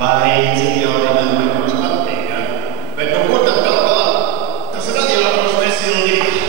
Vai, cik jautājumiem man mums patīk, ja? Bet nu kur tad vēl galā? Tas radiators nesildīt.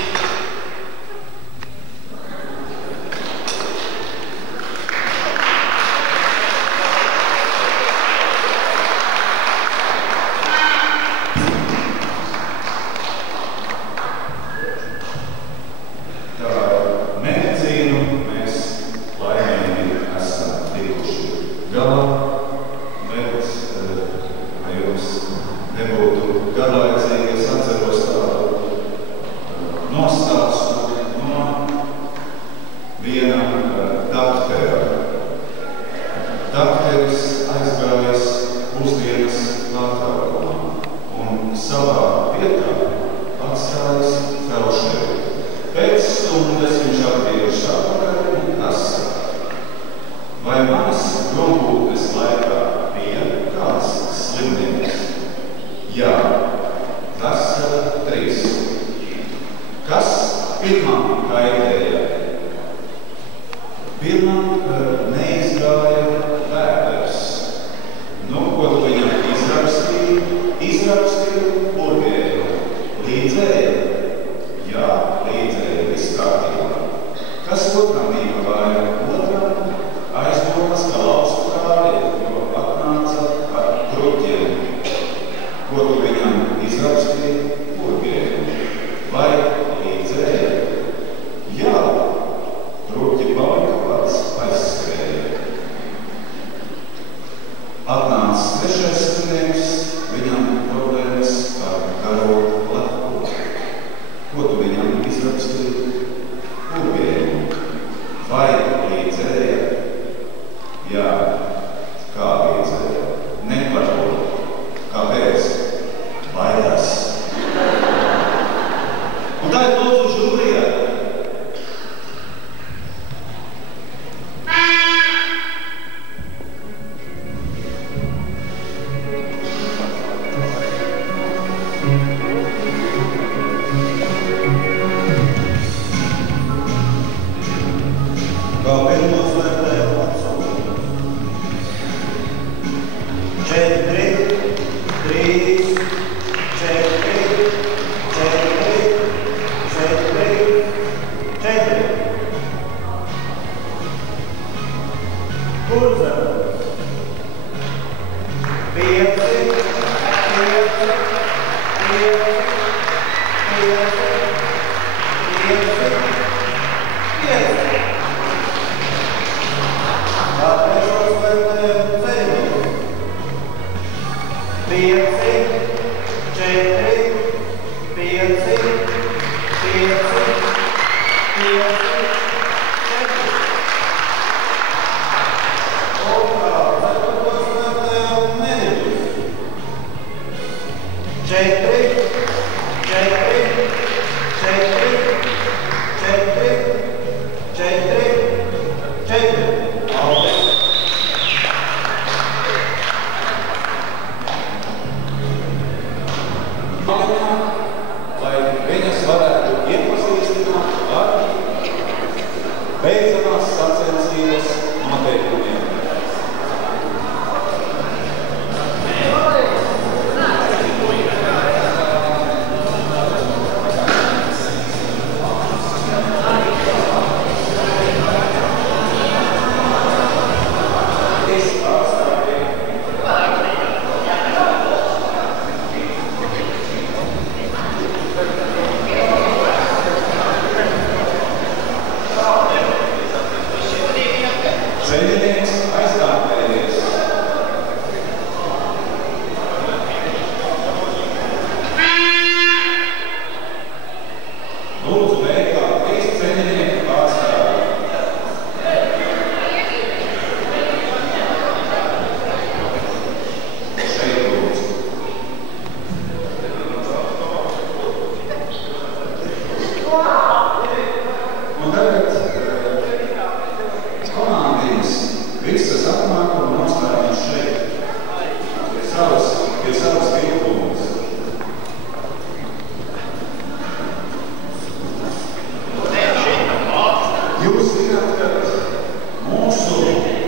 Mūsu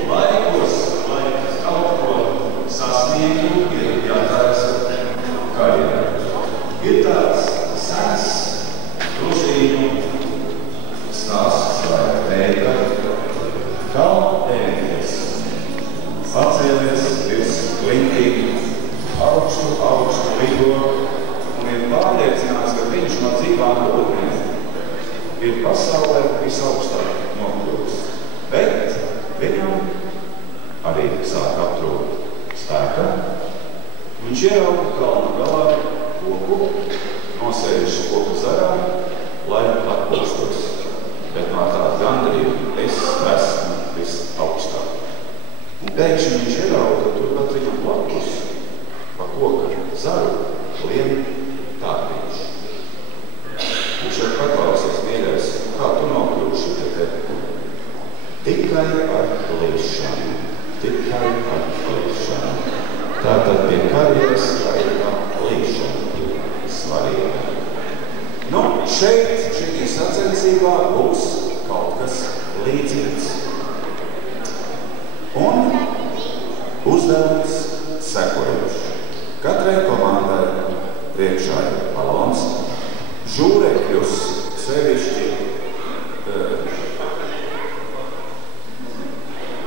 laikos, lai kaut ko sasniegtu, ir pasaulē visaugstāk nokļuvis, bet viņam arī sāk aptrūkt spēka. Viņš ierauga kalnu galā koku, nosēžas koku zarā, lai atpūstos. Bet no tāda gandrījuma es esmu visaugstāk. Un pēkšņi viņš ierauga turpat viņam blakus pa koka zaru lien tārpiņš. Viņš jau paklausies, mīļais, kā tu nokļūši te? Tikai ar līšanu. Tikai ar līšanu. Tātad pie karjeras arī tā līšana svarīga. Nu, šeit, šī sacensībā būs kaut kas līdzīgs. Un uzdevums sekojuši. Katrai komandai priekšā ir balons. Žūrekļus sevišķi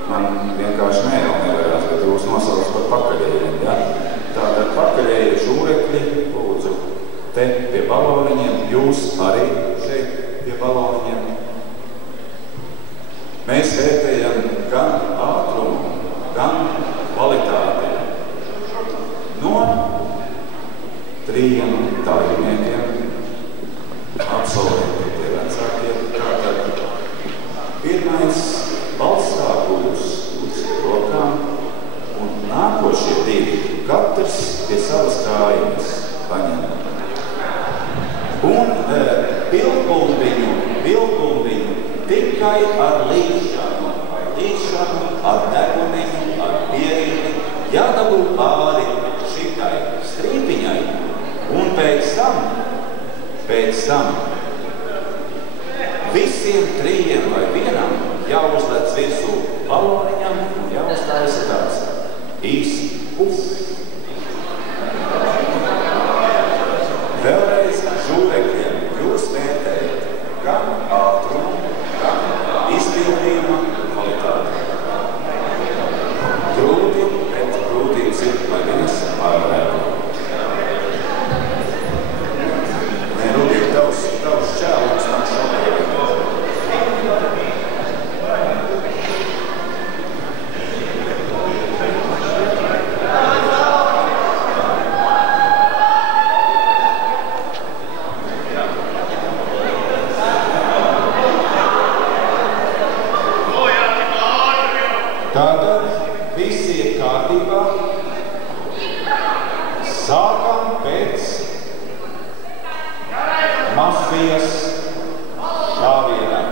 man vienkārši nejaunēvērās, bet jūs nosauc par pakaļējiem, ja? Tātad pakaļēji žūrekļi, lūdzu, te pie baloniņiem, jūs arī šeit pie baloniņiem. Mēs vērtējam gan ātrumu, gan kvalitāti. No 3 dalībniekiem, absolventi tie vecākie, tātad pirmais balstā būs uz rokām, un nākošie 2 katrs pie savas kājiņas paņem. Un pilnbumbiņu tikai ar līšanu, ar deguniņu, ar pierīni, jādabū pāri šitai strīpiņai, un pēc tam visiem 3 vai 1 jāuzlec virsū baloniņam un jāuztaisa tāds īsi puf. Vēlreiz žūrekļiem jūs vērtējat gan ātrumu, gan izpildījuma kvalitāti. Grūti, bet grūtības ir, lai viņas pārvarētu. Nē, Rudīt, tavs čēlums man šobrīd. Tātad visi ir kārtībā. Sākam pēc mafijas šāvienā.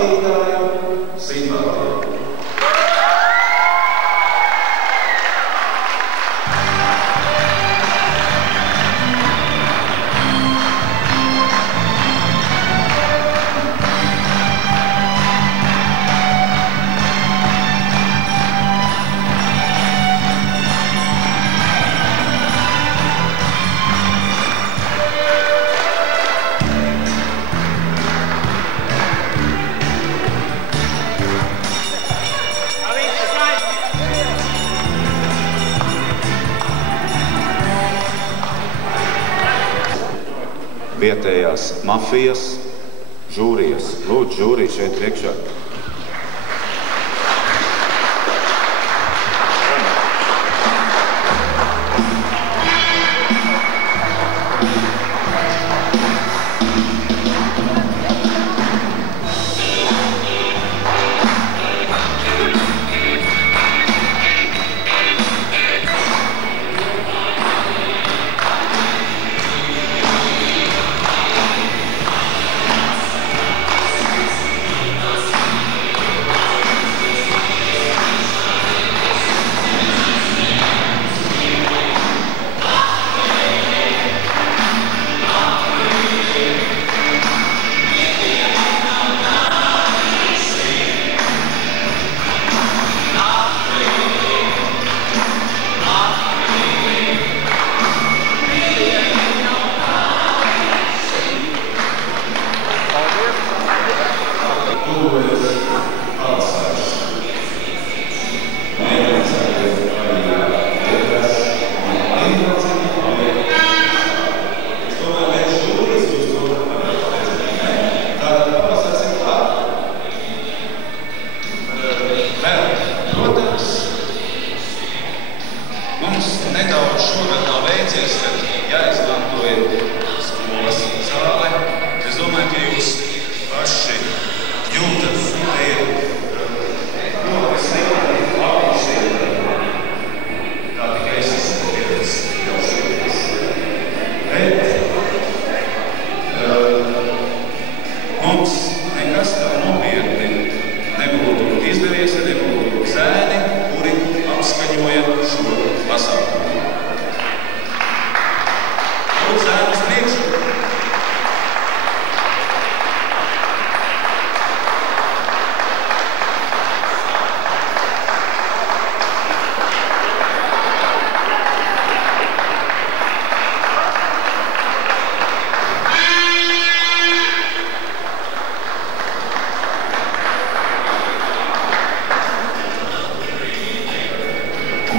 vadītāju Zīvārdu. Vietējās mafijas žūrijas. Lūdzu, žūrija šeit priekšā.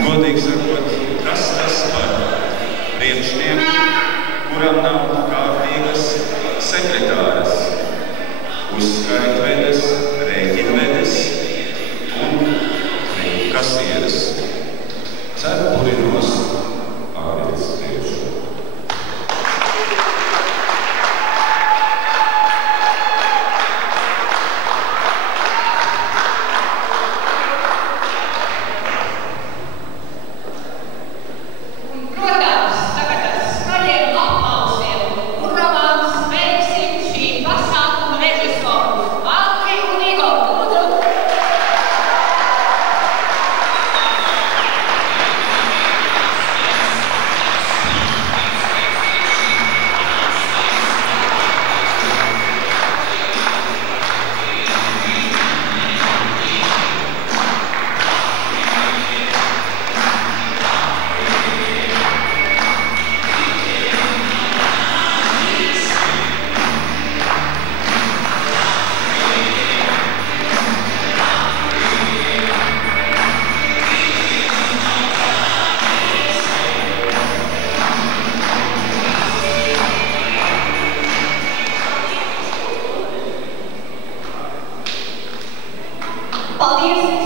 Godīgi sakot, kas tas par priekšnieku, kuram nav kārtīgas sekretāras, uzskaitvedes, rēķinvedes un kasieres. Cepurinos ārējas priekšu. Paldies!